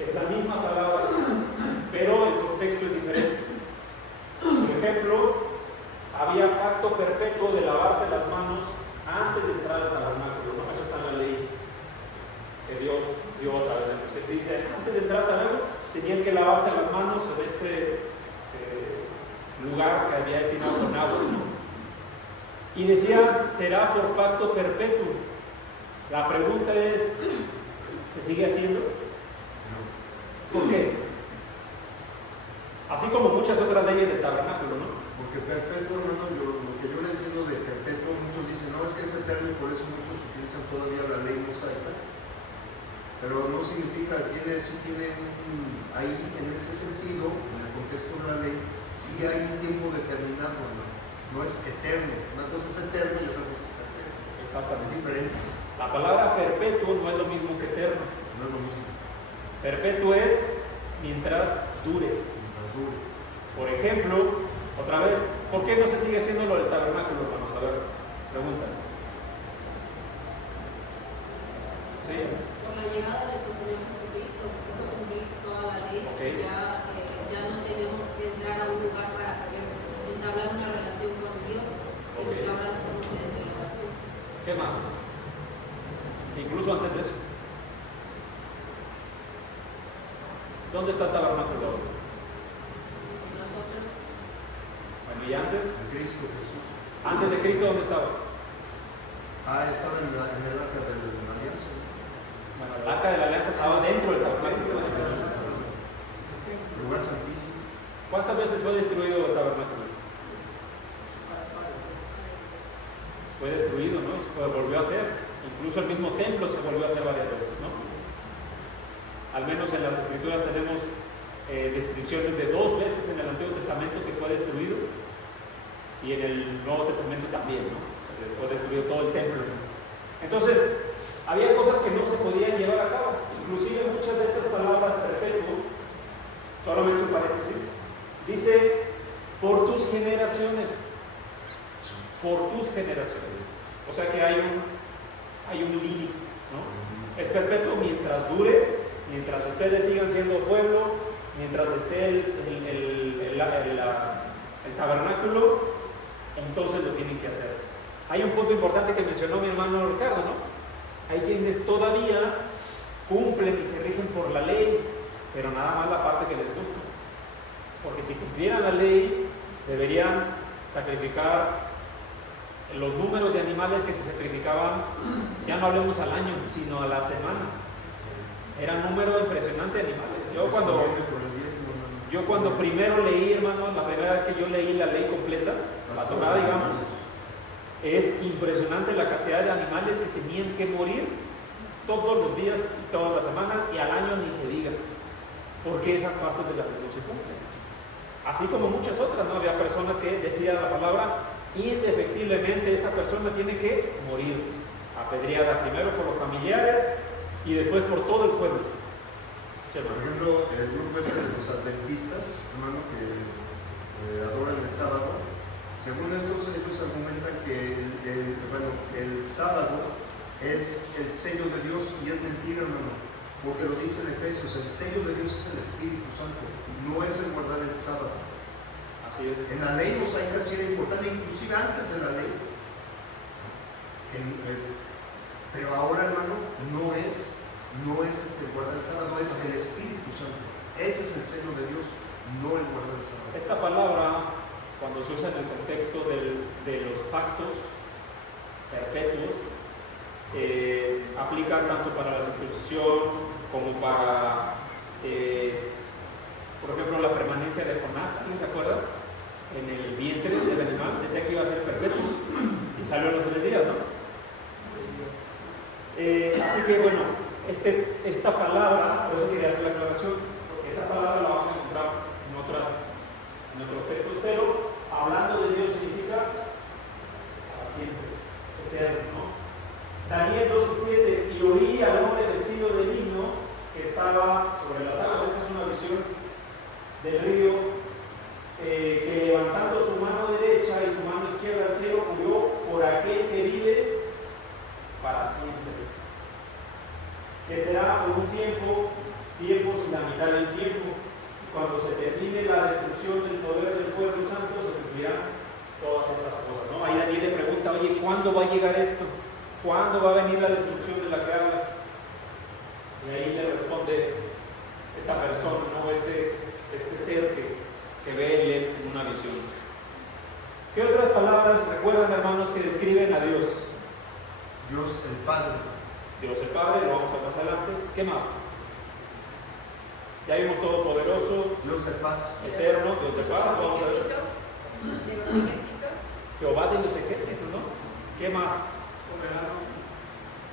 Es la misma palabra, pero el contexto es diferente. Por ejemplo, había pacto perpetuo de lavarse las manos antes de entrar al tabernáculo, ¿no? Eso está en la ley que Dios dio a través de Moisés. Dice, antes de entrar al tabernáculo tenían que lavarse las manos en este lugar que había destinado con agua, ¿no? Y decía, será por pacto perpetuo. La pregunta es, ¿se sigue haciendo? ¿Por qué? Así como muchas otras leyes del tabernáculo, ¿no? Porque perpetuo, hermano, lo que yo no entiendo de perpetuo, muchos dicen, no, es que es eterno y por eso muchos utilizan todavía la ley mosaica. Pero no significa, sí tiene ahí, en ese sentido, en el contexto de la ley, sí hay un tiempo determinado, hermano. No es eterno. Una cosa es eterno y otra cosa es perpetuo. Exactamente. Es diferente. La palabra perpetuo no es lo mismo que eterno. No es lo mismo. Perpetuo es mientras dure. Mientras dure. Por ejemplo, otra vez, ¿por qué no se sigue haciendo lo del tabernáculo? Vamos a ver, pregunta. ¿Sí? Por la llegada de nuestro Señor Jesucristo, hizo cumplir toda la ley. Okay. Ya no tenemos que entrar a un lugar para poder entablar una relación con Dios, sino que ahora estamos en la oración. ¿Qué más? Incluso antes de eso. ¿Dónde está el tabernáculo ahora? Nosotros, Bueno, ¿y antes? En Cristo Jesús. Antes de Cristo, ¿dónde estaba? Estaba en el arca de la alianza. Bueno, el arca de la alianza estaba dentro del tabernáculo. Lugar santísimo. ¿Cuántas veces fue destruido el tabernáculo? Fue destruido, ¿no? Se volvió a hacer. Incluso el mismo templo se volvió a hacer varias veces, ¿no? Al menos en las escrituras tenemos descripciones de 2 veces en el Antiguo Testamento que fue destruido, y en el Nuevo Testamento también, ¿no? Fue destruido todo el templo. Entonces, había cosas que no se podían llevar a cabo. Inclusive muchas de estas palabras perpetuo, solamente un paréntesis, dice por tus generaciones. Por tus generaciones. O sea que hay un límite, ¿no? Es perpetuo mientras dure, mientras ustedes sigan siendo pueblo, mientras esté el tabernáculo, entonces lo tienen que hacer. Hay un punto importante que mencionó mi hermano Ricardo, ¿no? Hay quienes todavía cumplen y se rigen por la ley, pero nada más la parte que les gusta. Porque si cumplieran la ley, deberían sacrificar los números de animales que se sacrificaban, ya no hablemos al año, sino a la semana. Era un número impresionante de animales. Yo cuando primero leí, hermano, la primera vez que yo leí la ley completa, la Torá, digamos, es impresionante la cantidad de animales que tenían que morir todos los días y todas las semanas, y al año ni se diga, porque esas partes de la ley no se cumplen. Así como muchas otras, ¿no? Había personas que decían la palabra, indefectiblemente esa persona tiene que morir, apedreada primero por los familiares y después por todo el pueblo. Por ejemplo, el grupo de los adventistas, hermano, que adoran el sábado, según estos, ellos argumentan que el sábado es el sello de Dios, y es mentira, hermano, porque lo dice en Efesios, el sello de Dios es el Espíritu Santo, no es el guardar el sábado. Así es. En la ley mosaica sí era importante, inclusive antes de la ley. Pero ahora, hermano, no es guardar el sábado, es el Espíritu Santo. Ese es el sello de Dios, no el guardar el sábado. Esta palabra, cuando se usa en el contexto de los pactos perpetuos, aplica tanto para la circuncisión como para, por ejemplo, la permanencia de Jonás. ¿Alguien se acuerda? En el vientre del animal decía que iba a ser perpetuo y salió a los 3 días, ¿no? Así que bueno, esta palabra, por eso quería hacer la aclaración, esta palabra la vamos a encontrar en otros textos, pero hablando de Dios significa para siempre, eterno, ¿no? Daniel 12:7, y oí al hombre vestido de lino que estaba sobre las aguas. Esta es una visión del río, que levantando su mano derecha y su mano izquierda al cielo, juró por aquel que vive para siempre, que será por un tiempo y la mitad del tiempo. Cuando se termine la destrucción del poder del pueblo santo, se cumplirán todas estas cosas, ¿no? Ahí Daniel le pregunta, oye, ¿cuándo va a llegar esto? ¿Cuándo va a venir la destrucción de la que hablas? Y ahí le responde esta persona, ¿no? Este ser que ve él en una visión. ¿Qué otras palabras recuerdan, hermanos, que describen a Dios? Dios el Padre. Dios el Padre, lo vamos a ver más adelante. ¿Qué más? Ya vimos Todopoderoso, Dios de paz. Eterno, Dios de paz. Vamos a ver. De los ejércitos. Jehová de los ejércitos, ¿no? ¿Qué más?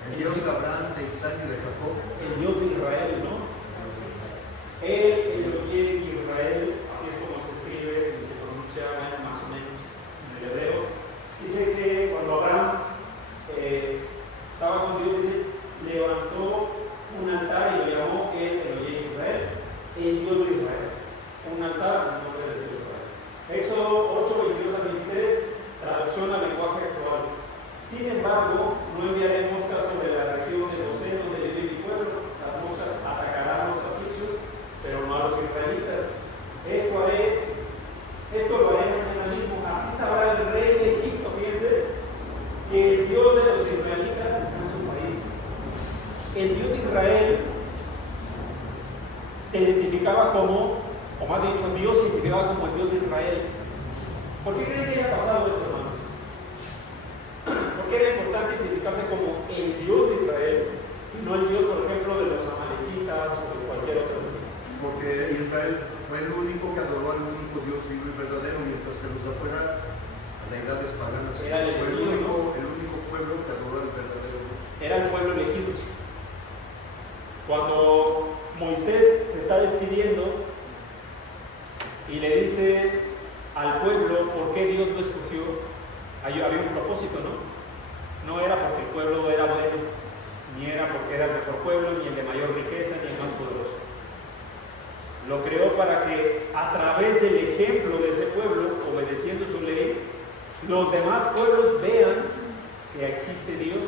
El Dios de Abraham, de Isaac y de Jacob. El Dios de Israel, ¿no? El Elohim Israel, así es como se escribe y se pronuncia más o menos en el hebreo. Dice que cuando Abraham estaba con Dios, dice, levantó un altar y lo llamó el Elohim Israel, el Dios de Israel. Un altar en nombre del Dios de Israel. Éxodo 8, 22 a 23, traducción al lenguaje actual. Sin embargo, no enviaré moscas sobre la región de los senos de mi pueblo. Las moscas atacarán a los egipcios, pero no a los israelitas. Esto lo haré mañana mismo. Así sabrá el rey de Egipto, fíjense, que el Dios de los israelitas está en su país. El Dios de Israel se identificaba como, o más dicho, Dios se identificaba como el Dios de Israel. ¿Por qué creen que haya pasado esto, hermanos? ¿Por qué era importante identificarse como el Dios de Israel y no el Dios, por ejemplo, de los amalecitas o de cualquier otro? Porque Israel fue el único que adoró al único Dios vivo y verdadero, mientras que los de afuera, a deidades paganas. Era el Fue elegido, el único pueblo que adoró al verdadero Dios. Era el pueblo elegido. Cuando Moisés se está despidiendo y le dice al pueblo por qué Dios lo escogió, había un propósito, ¿no? No era porque el pueblo era bueno, ni era porque era el mejor pueblo, ni el de mayor riqueza, ni el más poderoso. Lo creó para que a través del ejemplo de ese pueblo, obedeciendo su ley, los demás pueblos vean que existe Dios.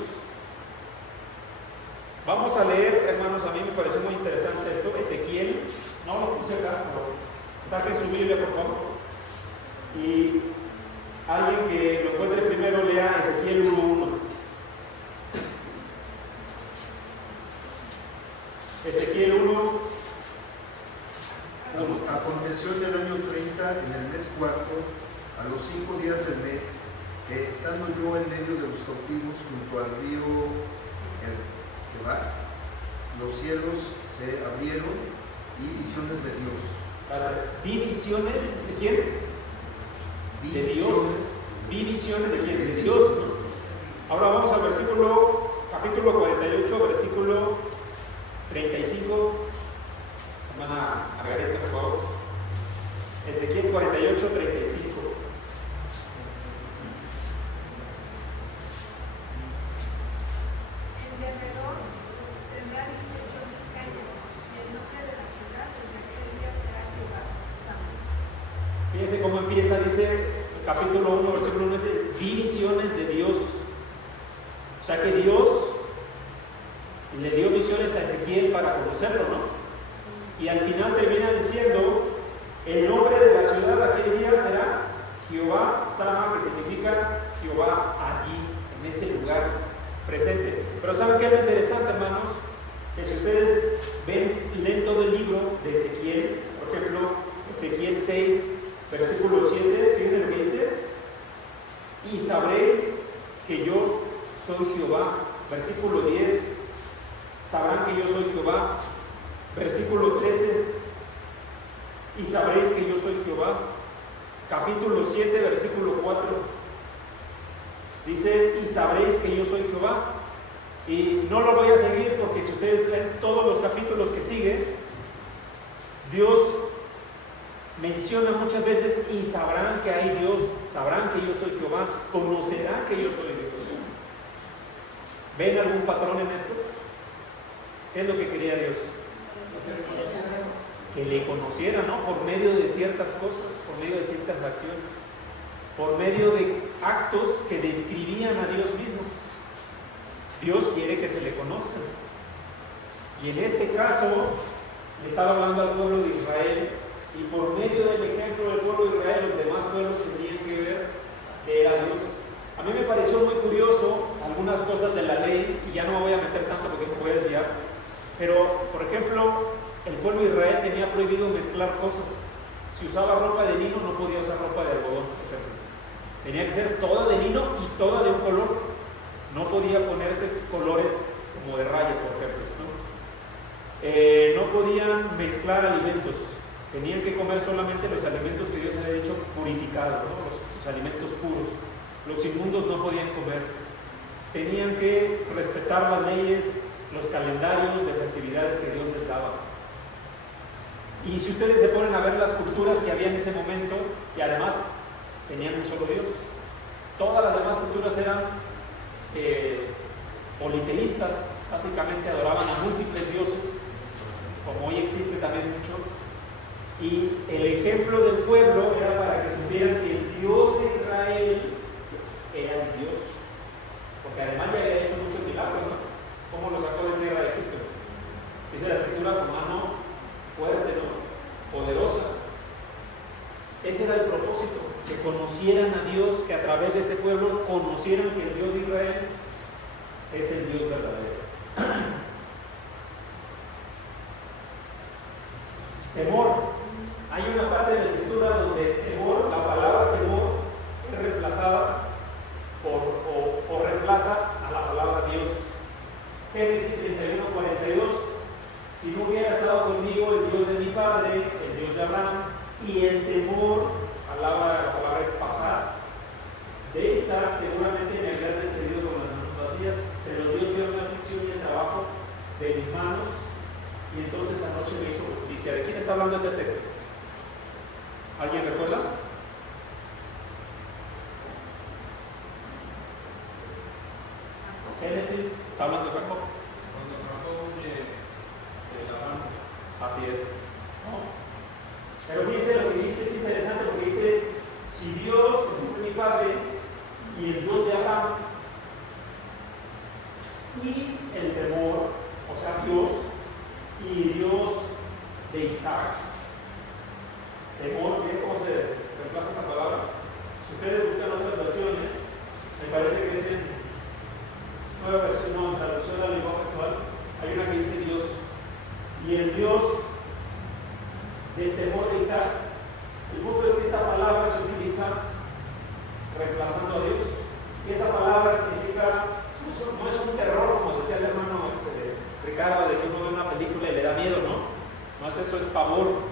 Vamos a leer, hermanos, a mí me pareció muy interesante esto, Ezequiel, no lo puse acá, pero saquen su Biblia, por favor. Y alguien que lo encuentre primero, lea Ezequiel 1:1. Ezequiel 1:1. Aconteció en el año 30, en el mes cuarto, a los 5 días del mes, que estando yo en medio de los cautivos junto al río Quebar, los cielos se abrieron y visiones de Dios. Gracias. ¿Vi visiones de quién? De Dios. ¿Vi visiones de quién? De Dios. Ahora vamos al capítulo 48, versículo 35. Hermana Margarita, por favor. Ezequiel 48, 35. El derredor tendrá 18.000 cañas, y el nombre de la ciudad desde aquel día será Jehová. Fíjense cómo empieza, dice el capítulo 1, versículo 1, dice, vi visiones de Dios. O sea que Dios le dio visiones a Ezequiel para conocerlo, ¿no? Y al final termina diciendo, el nombre de la ciudad aquel día será Jehová Sama, que significa Jehová allí, en ese lugar presente. Pero ¿saben qué es lo interesante, hermanos? Que si ustedes leen todo el libro de Ezequiel, por ejemplo, Ezequiel 6, versículo 7, fíjense lo que dice, y sabréis que yo soy Jehová. Versículo 10, sabrán que yo soy Jehová. Versículo 13, y sabréis que yo soy Jehová. Capítulo 7, versículo 4, dice, y sabréis que yo soy Jehová. Y no lo voy a seguir porque si ustedes leen todos los capítulos que siguen, Dios menciona muchas veces, y sabrán que hay Dios, sabrán que yo soy Jehová, conocerán que yo soy Dios. ¿Ven algún patrón en esto? ¿Qué es lo que quería Dios? Que le conociera, ¿no? Por medio de ciertas cosas, por medio de ciertas acciones, por medio de actos que describían a Dios mismo. Dios quiere que se le conozca. Y en este caso, le estaba hablando al pueblo de Israel, y por medio del ejemplo del pueblo de Israel, los demás pueblos tenían que ver que era Dios. A mí me pareció muy curioso algunas cosas de la ley, y ya no me voy a meter tanto porque me voy a desviar, pero, por ejemplo, el pueblo de Israel tenía prohibido mezclar cosas. Si usaba ropa de lino, no podía usar ropa de algodón, por ejemplo. Tenía que ser toda de lino y toda de un color. No podía ponerse colores como de rayas, por ejemplo, ¿no? No podían mezclar alimentos. Tenían que comer solamente los alimentos que Dios había dicho purificados, ¿no? Los alimentos puros. Los inmundos no podían comer. Tenían que respetar las leyes, los calendarios de festividades que Dios les daba. Y si ustedes se ponen a ver las culturas que había en ese momento, y además tenían un solo Dios, todas las demás culturas eran politeístas, básicamente adoraban a múltiples dioses, como hoy existe también mucho. Y el ejemplo del pueblo era para que supieran que el Dios de Israel era el Dios, porque además ya había hecho muchos milagros, ¿no? Como lo sacó de tierra de Egipto. Dice la escritura, con mano fuerte, ¿no? Poderosa. Ese era el propósito, que conocieran a Dios, que a través de ese pueblo conocieran que el Dios de Israel es el Dios verdadero. Temor. Hay una parte de la escritura donde temor, la palabra temor, es reemplazada o reemplaza a la palabra Dios. Génesis 31:42. Si no hubiera estado conmigo el Dios de mi padre, el Dios de Abraham, y el temor, la palabra es pajar, de Isaac seguramente me habrían despedido con las manos vacías, pero Dios vio la aflicción y el trabajo de mis manos, y entonces anoche me hizo justicia. ¿De quién está hablando este texto? ¿Alguien recuerda? Génesis, está hablando de Jacob. Cuando Jacob huye de Labán. Así es. ¿No? Pero fíjense lo que dice, es interesante porque dice, si Dios, el Dios de mi padre, y el Dios de Abraham, y el temor, o sea, Dios, y Dios de Isaac. Temor, ¿cómo se reemplaza esta palabra? Si ustedes buscan otras versiones, me parece que es en nueva versión, no, en traducción al lenguaje actual, hay una que dice Dios, y el Dios del temor de Isaac. El punto es que esta palabra se utiliza reemplazando a Dios, y esa palabra significa, no es un terror, como decía el hermano Ricardo, de que uno ve una película y le da miedo, ¿no? No es eso, es pavor,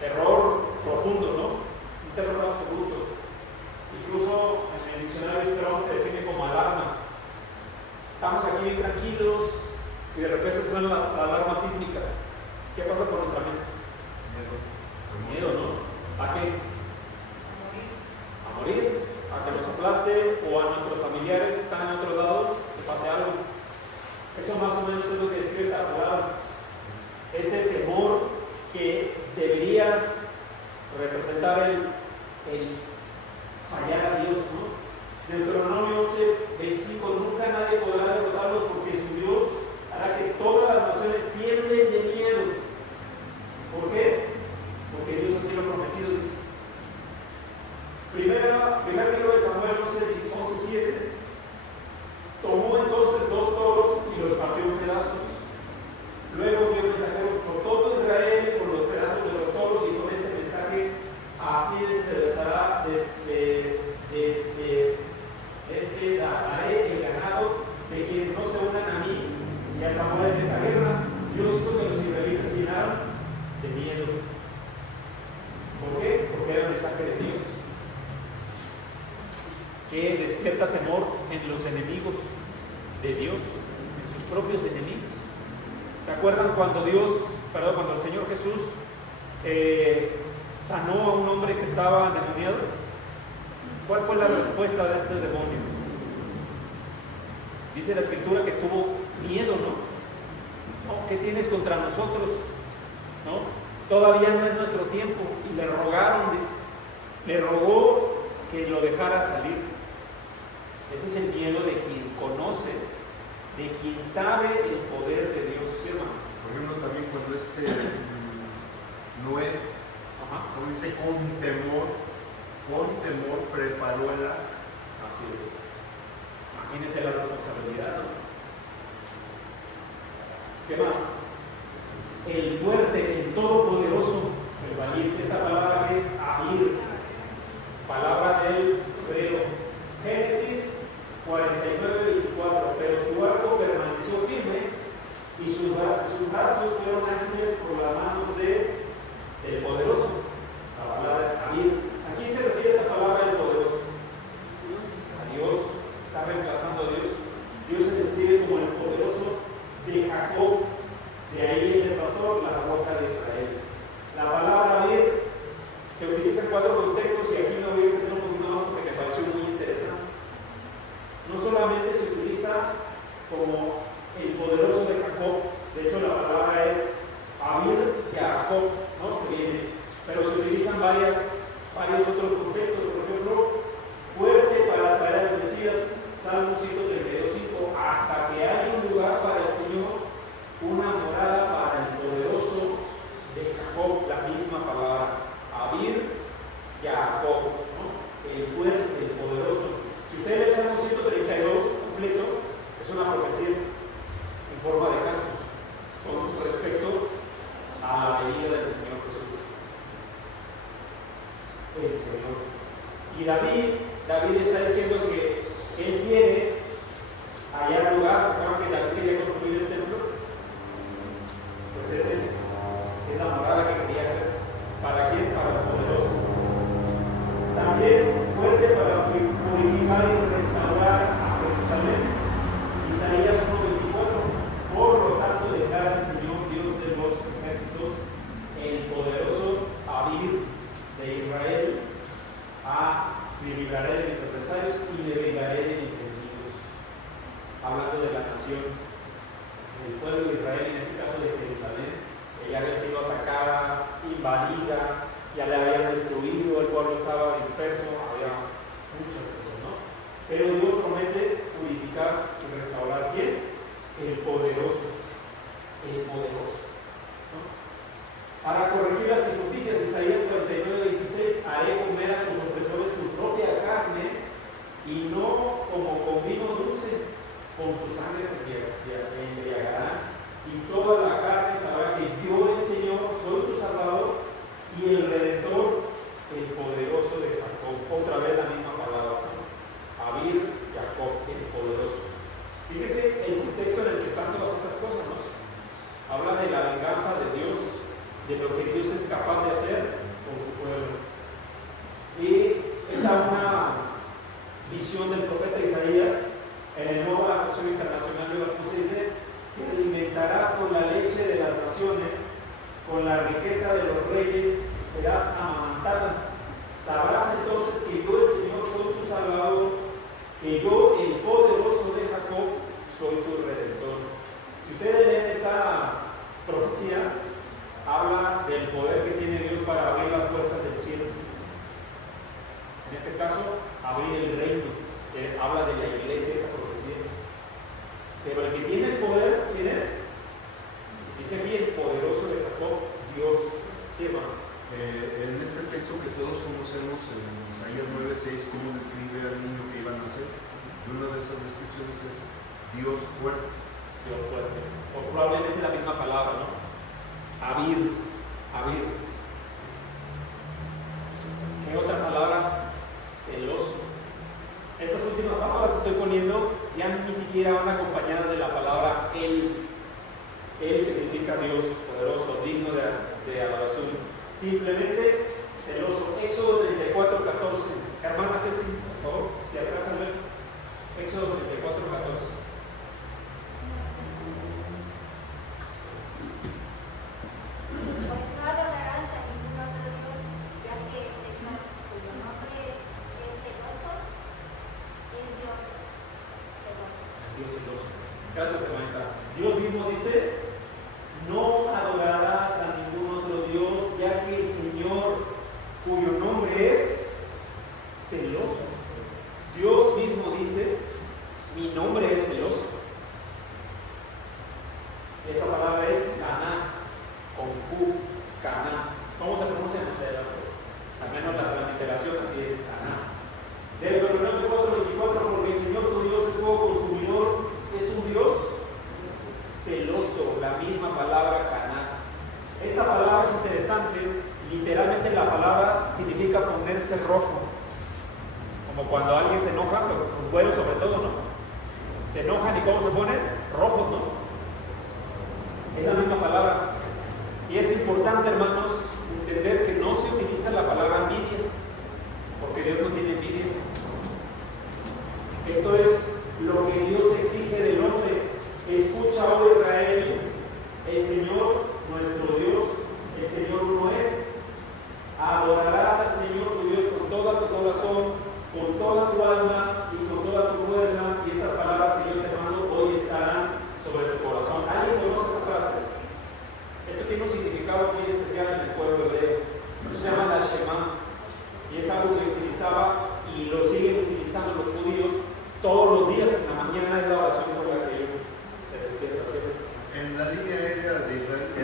terror profundo, ¿no? Un terror absoluto. Incluso en el diccionario Strong se define como alarma. Estamos aquí bien tranquilos y de repente suena la alarma sísmica. ¿Qué pasa por nuestra mente? Miedo, ¿no? ¿A qué? A morir, a que nos aplaste, o a nuestros familiares que están en otros lados, que pase algo. Eso más o menos es lo que describe esta palabra. Ese temor que debería representar el fallar a Dios, ¿no? Deuteronomio 11:25, nunca nadie podrá derrotarlos porque su Dios hará que todas las naciones tiemblen de miedo. ¿Por qué? Porque Dios así lo ha prometido, dice. Primer libro de Samuel 11:7. Tomó entonces 2 toros y los partió en pedazos. Luego dio mensajeros por todo Israel por los pedazos de los toros, y con este mensaje: así despedazaré el ganado de quienes no se unan a mí y a Samuel en esta guerra. Dios hizo que los israelitas se llenaran de miedo. ¿Por qué? Porque era el mensaje de Dios, que despierta temor en los enemigos de Dios, en sus propios enemigos. ¿Se acuerdan cuando cuando el Señor Jesús sanó a un hombre que estaba endemoniado? ¿Cuál fue la respuesta de este demonio? Dice la escritura que tuvo miedo, ¿no? ¿no? ¿Qué tienes contra nosotros? ¿No? Todavía no es nuestro tiempo. Y le rogaron, dice, le rogó que lo dejara salir. Ese es el miedo de quien conoce, de quien sabe el poder de Dios, ¿sí, hermano? Por ejemplo, también cuando Noé, como dice, con temor preparó el arca. Así es. Imagínense la responsabilidad, ¿no? ¿Qué más? El fuerte, el todopoderoso, el valiente. Esta palabra es Abir, palabra del hebreo. Génesis 49:24. Pero su arco permaneció firme y sus brazos fueron ágiles por las manos del poderoso. La palabra es Abir. ¿A quién se refiere esta palabra del poderoso? A Dios. Está reemplazando a Dios. Dios se describe como el poderoso de Jacob. De ahí es el pastor, la roca de Israel. La palabra Abir se utiliza en 4 contextos y aquí no voy a extender un poquito más porque me pareció muy interesante. No solamente se utiliza como el poderoso de Jacob, de hecho la palabra es Abir y Jacob, ¿no? Que viene, pero se utilizan varios otros contextos. Por ejemplo, fuerte para traer al Mesías, Salmo 132:5, hasta que haya un lugar para el Señor, una morada para el poderoso de Jacob, la misma palabra, Abir y Jacob, ¿no? El fuerte, el poderoso. Si usted lee el Salmo 132 completo, es una profecía en forma de canto con respecto a la venida del Señor Jesús. El Señor. Y David está diciendo que él quiere hallar lugar. ¿Se acuerdan que David quería construir el templo? Pues es la morada que quería hacer. ¿Para quién? Para el poderoso. También fuerte para purificar y restaurar a Jerusalén. Isaías 1:24. Por lo tanto, declara el Señor Dios de los ejércitos, el poderoso Abir de Israel, me libraré de mis adversarios y me vengaré de mis enemigos. Hablando de la nación, el pueblo de Israel, en este caso de Jerusalén, que ya había sido atacada, invadida, ya le habían destruido, el pueblo estaba disperso, había muchas cosas, ¿no? Pero Dios promete purificar y restaurar. ¿Quién? El poderoso. El poderoso, ¿no? Para corregir las injusticias, Isaías 49:26, haré comer a tus opresores su propia carne y no como con vino dulce, con su sangre se embriagarán, y toda la carne sabrá que yo, el Señor, soy tu Salvador y el Redentor, el poderoso de Jacob. Otra vez la misma palabra, ¿no? Abir, Jacob, el poderoso. Fíjense el contexto en el que están todas estas cosas, ¿no? Habla de la venganza de Dios, de lo que Dios es capaz de hacer con su pueblo. Y esta es una visión del profeta Isaías. En el Nuevo Traducción Internacional de la Puse dice: te alimentarás con la leche de las naciones, con la riqueza de los reyes serás amamantada. Sabrás entonces que yo, el Señor, soy tu Salvador, que yo, el poderoso de Jacob, soy tu Redentor. Si ustedes leen esta profecía, habla del poder que tiene Dios para abrir las puertas del cielo. En este caso, abrir el reino, que habla de la iglesia, esta profecía. Pero el que tiene el poder, ¿quién es? Dice aquí el poderoso de Jacob, Dios. Sí, hermano. En este texto que todos conocemos, en Isaías 9:6, cómo describe al niño que iba a nacer, y una de esas descripciones es Dios fuerte. Dios fuerte. O probablemente la misma palabra, ¿no? Abir. ¿Qué otra palabra? Celoso. Estas últimas palabras que estoy poniendo ya ni siquiera van acompañadas de la palabra Él, que significa Dios poderoso, digno de adoración. Simplemente celoso. Éxodo 34:14. Hermana Ceci, por favor, si alcanzan a ver. Éxodo 34:14. Pues no adorarás a ningún otro Dios, ya que el Señor, cuyo nombre es celoso, es Dios celoso. Dios celoso. Gracias, hermanita. Dios mismo dice no adorarás a ningún otro Dios, ya que el Señor, cuyo nombre es celoso. Dios mismo dice, mi nombre es celoso. Esa palabra es Caná, con Q, Caná. ¿Cómo se pronuncia? No sé, al menos la literación así es, Caná. Deuteronomio 4:24, porque el Señor tu Dios es fuego consumidor, es un Dios celoso, la misma palabra Caná. Esta palabra es interesante, literalmente la palabra significa ponerse rojo, como cuando alguien se enoja, los güeros sobre todo, ¿no? Se enojan y ¿cómo se ponen? Rojos, ¿no? Es la misma palabra. Y es importante, hermanos, entender que no se utiliza la palabra envidia, porque Dios no tiene envidia. Esto es lo que Dios exige del hombre. Escucha, oh Israel, el Señor, nuestro Dios, el Señor uno es. Adorarás al Señor tu Dios con todo tu corazón, con toda tu alma y con toda tu fuerza. Y estas palabras que yo te mando hoy estarán sobre tu corazón. ¿Alguien conoce esta frase? Esto tiene un significado muy especial en el pueblo hebreo. Esto se llama la Shema. Y es algo que utilizaba y lo siguen utilizando los judíos todos los días en la mañana, es la oración por la que ellos se despiertan siempre. En la línea aérea de Israel,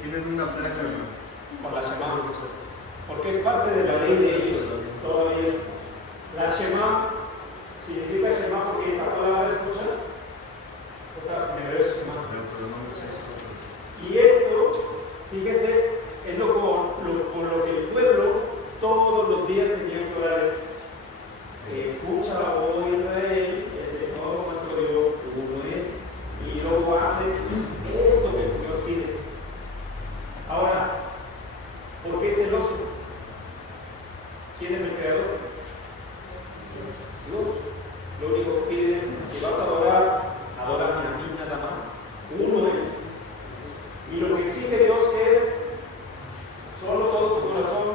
tienen una placa, ¿no? Con la Shema, porque es parte de la ley de ellos todavía. La Shema significa Shema porque esta palabra escucha, esta me veo Shema. Pero no me sé eso. Y esto, fíjese, es con lo que el pueblo todos los días tenía que orar esto. Escucha, oh Israel, el Señor nuestro Dios, uno es, y luego hace esto que el Señor pide. Ahora, ¿por qué celoso? ¿Quién es el creador? Dios. Lo único que pide es, si vas a adorar, adórame a mí nada más. Uno es. Y lo que exige Dios es solo todo tu corazón,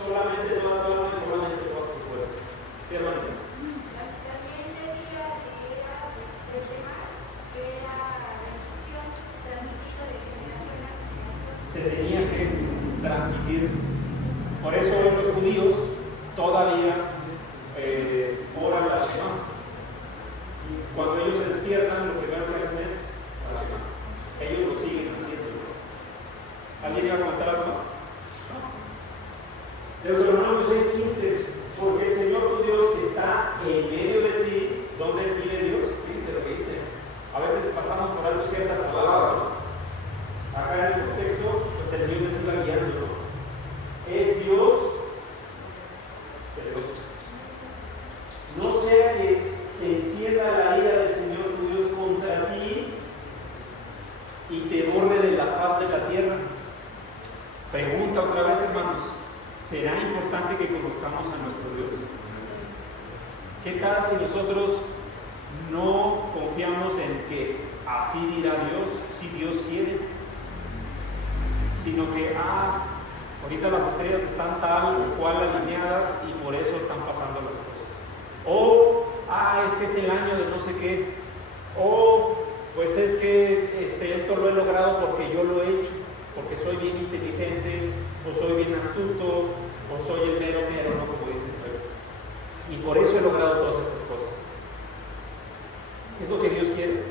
solamente toda tu alma y solamente todas tus fuerzas. ¿Sí, hermano? También decía que era el tema, que era la instrucción transmitida de generación a generación. Se tenía que transmitir. Por eso hoy los judíos todavía oran la Shema. Cuando ellos se despiertan, lo primero que hacen es la Shema. Ellos lo siguen haciendo. ¿Alguien iba a contar algo más? Deuteronomio 6:15, porque el Señor tu Dios está en medio de ti, donde vive Dios. Fíjense lo que dice. A veces pasamos por alto ciertas palabras, ¿no? Acá en el contexto, pues el Dios les está guiando, ¿no? Es Dios celoso. No sea que se encienda la ira del Señor tu Dios contra ti y te borre de la faz de la tierra. Pregunta otra vez, hermanos, ¿será importante que conozcamos a nuestro Dios? ¿Qué tal si nosotros no confiamos en que así dirá Dios, si Dios quiere? Sino que, ahorita las estrellas están tal o cual alineadas y por eso están pasando las cosas. O, es que es el año de no sé qué. O, pues es que esto lo he logrado porque yo lo he hecho, porque soy bien inteligente, o soy bien astuto, o soy el mero mero, ¿no? Como dice el pueblo. Y por eso he logrado todas estas cosas. Es lo que Dios quiere.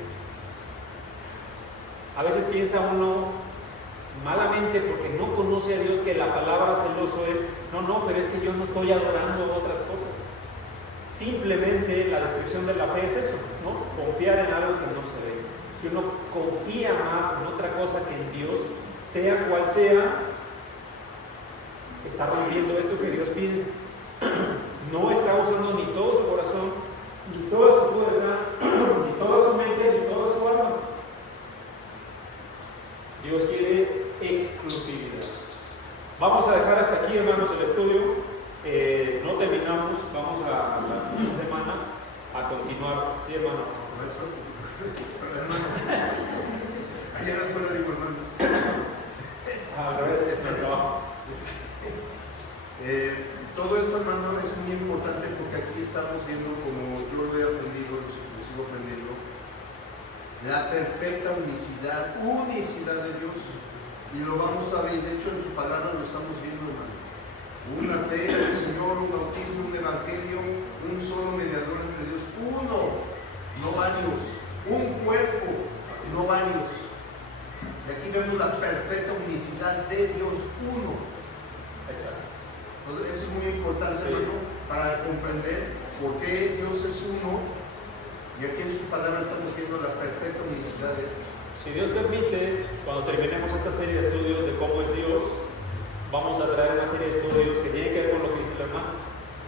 A veces piensa uno malamente porque no conoce a Dios que la palabra celoso es, no, pero es que yo no estoy adorando otras cosas. Simplemente la descripción de la fe es eso, ¿no? Confiar en algo que no se ve. Si uno confía más en otra cosa que en Dios, sea cual sea, está viviendo esto que Dios pide. No está usando ni todo su corazón, ni toda su fuerza, ni toda su mente, ni toda su alma. Dios quiere exclusividad. Vamos a dejar hasta aquí, hermanos, el estudio. No terminamos, vamos a la siguiente semana a continuar. Sí, hermano. Hermano. Allá en la escuela digo hermanos. A revés, en el trabajo. Todo esto, hermano, es muy importante porque aquí estamos viendo, como yo lo he aprendido, lo sigo aprendiendo, la perfecta unicidad de Dios. Y lo vamos a ver, de hecho en su palabra lo estamos viendo, hermano. Una fe en el Señor, un bautismo, un evangelio, un solo mediador entre Dios. Uno, no varios. Un cuerpo, no varios. Y aquí vemos la perfecta unicidad de Dios, uno. Exacto. Entonces, eso es muy importante, hermano, para comprender por qué Dios es uno. Y aquí en su palabra estamos viendo la perfecta unicidad de Dios. Si Dios permite, cuando terminemos esta serie de estudios de cómo es Dios, vamos a traer una serie de estudios que tiene que ver con lo que dice el hermano.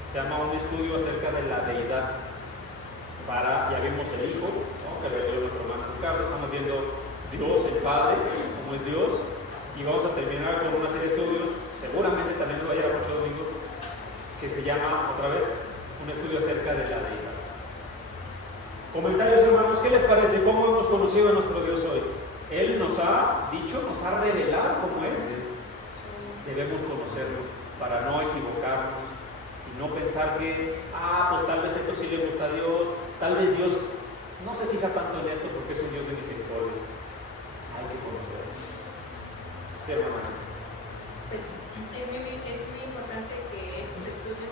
Se llama un estudio acerca de la deidad. Ya vimos el Hijo, ¿no? Que lo dio nuestro hermano Ricardo. Estamos viendo Dios, el Padre, cómo es Dios. Y vamos a terminar con una serie de estudios, seguramente también lo va a llevar mucho domingo, que se llama, otra vez, un estudio acerca de la deidad. Comentarios, hermanos, ¿qué les parece? ¿Cómo hemos conocido a nuestro Dios hoy? Él nos ha dicho, nos ha revelado cómo es. Debemos conocerlo para no equivocarnos y no pensar que, pues tal vez esto sí le gusta a Dios, tal vez Dios no se fija tanto en esto porque es un Dios de misericordia. Hay que conocerlo. Sí, hermana. Pues es muy importante que estos estudios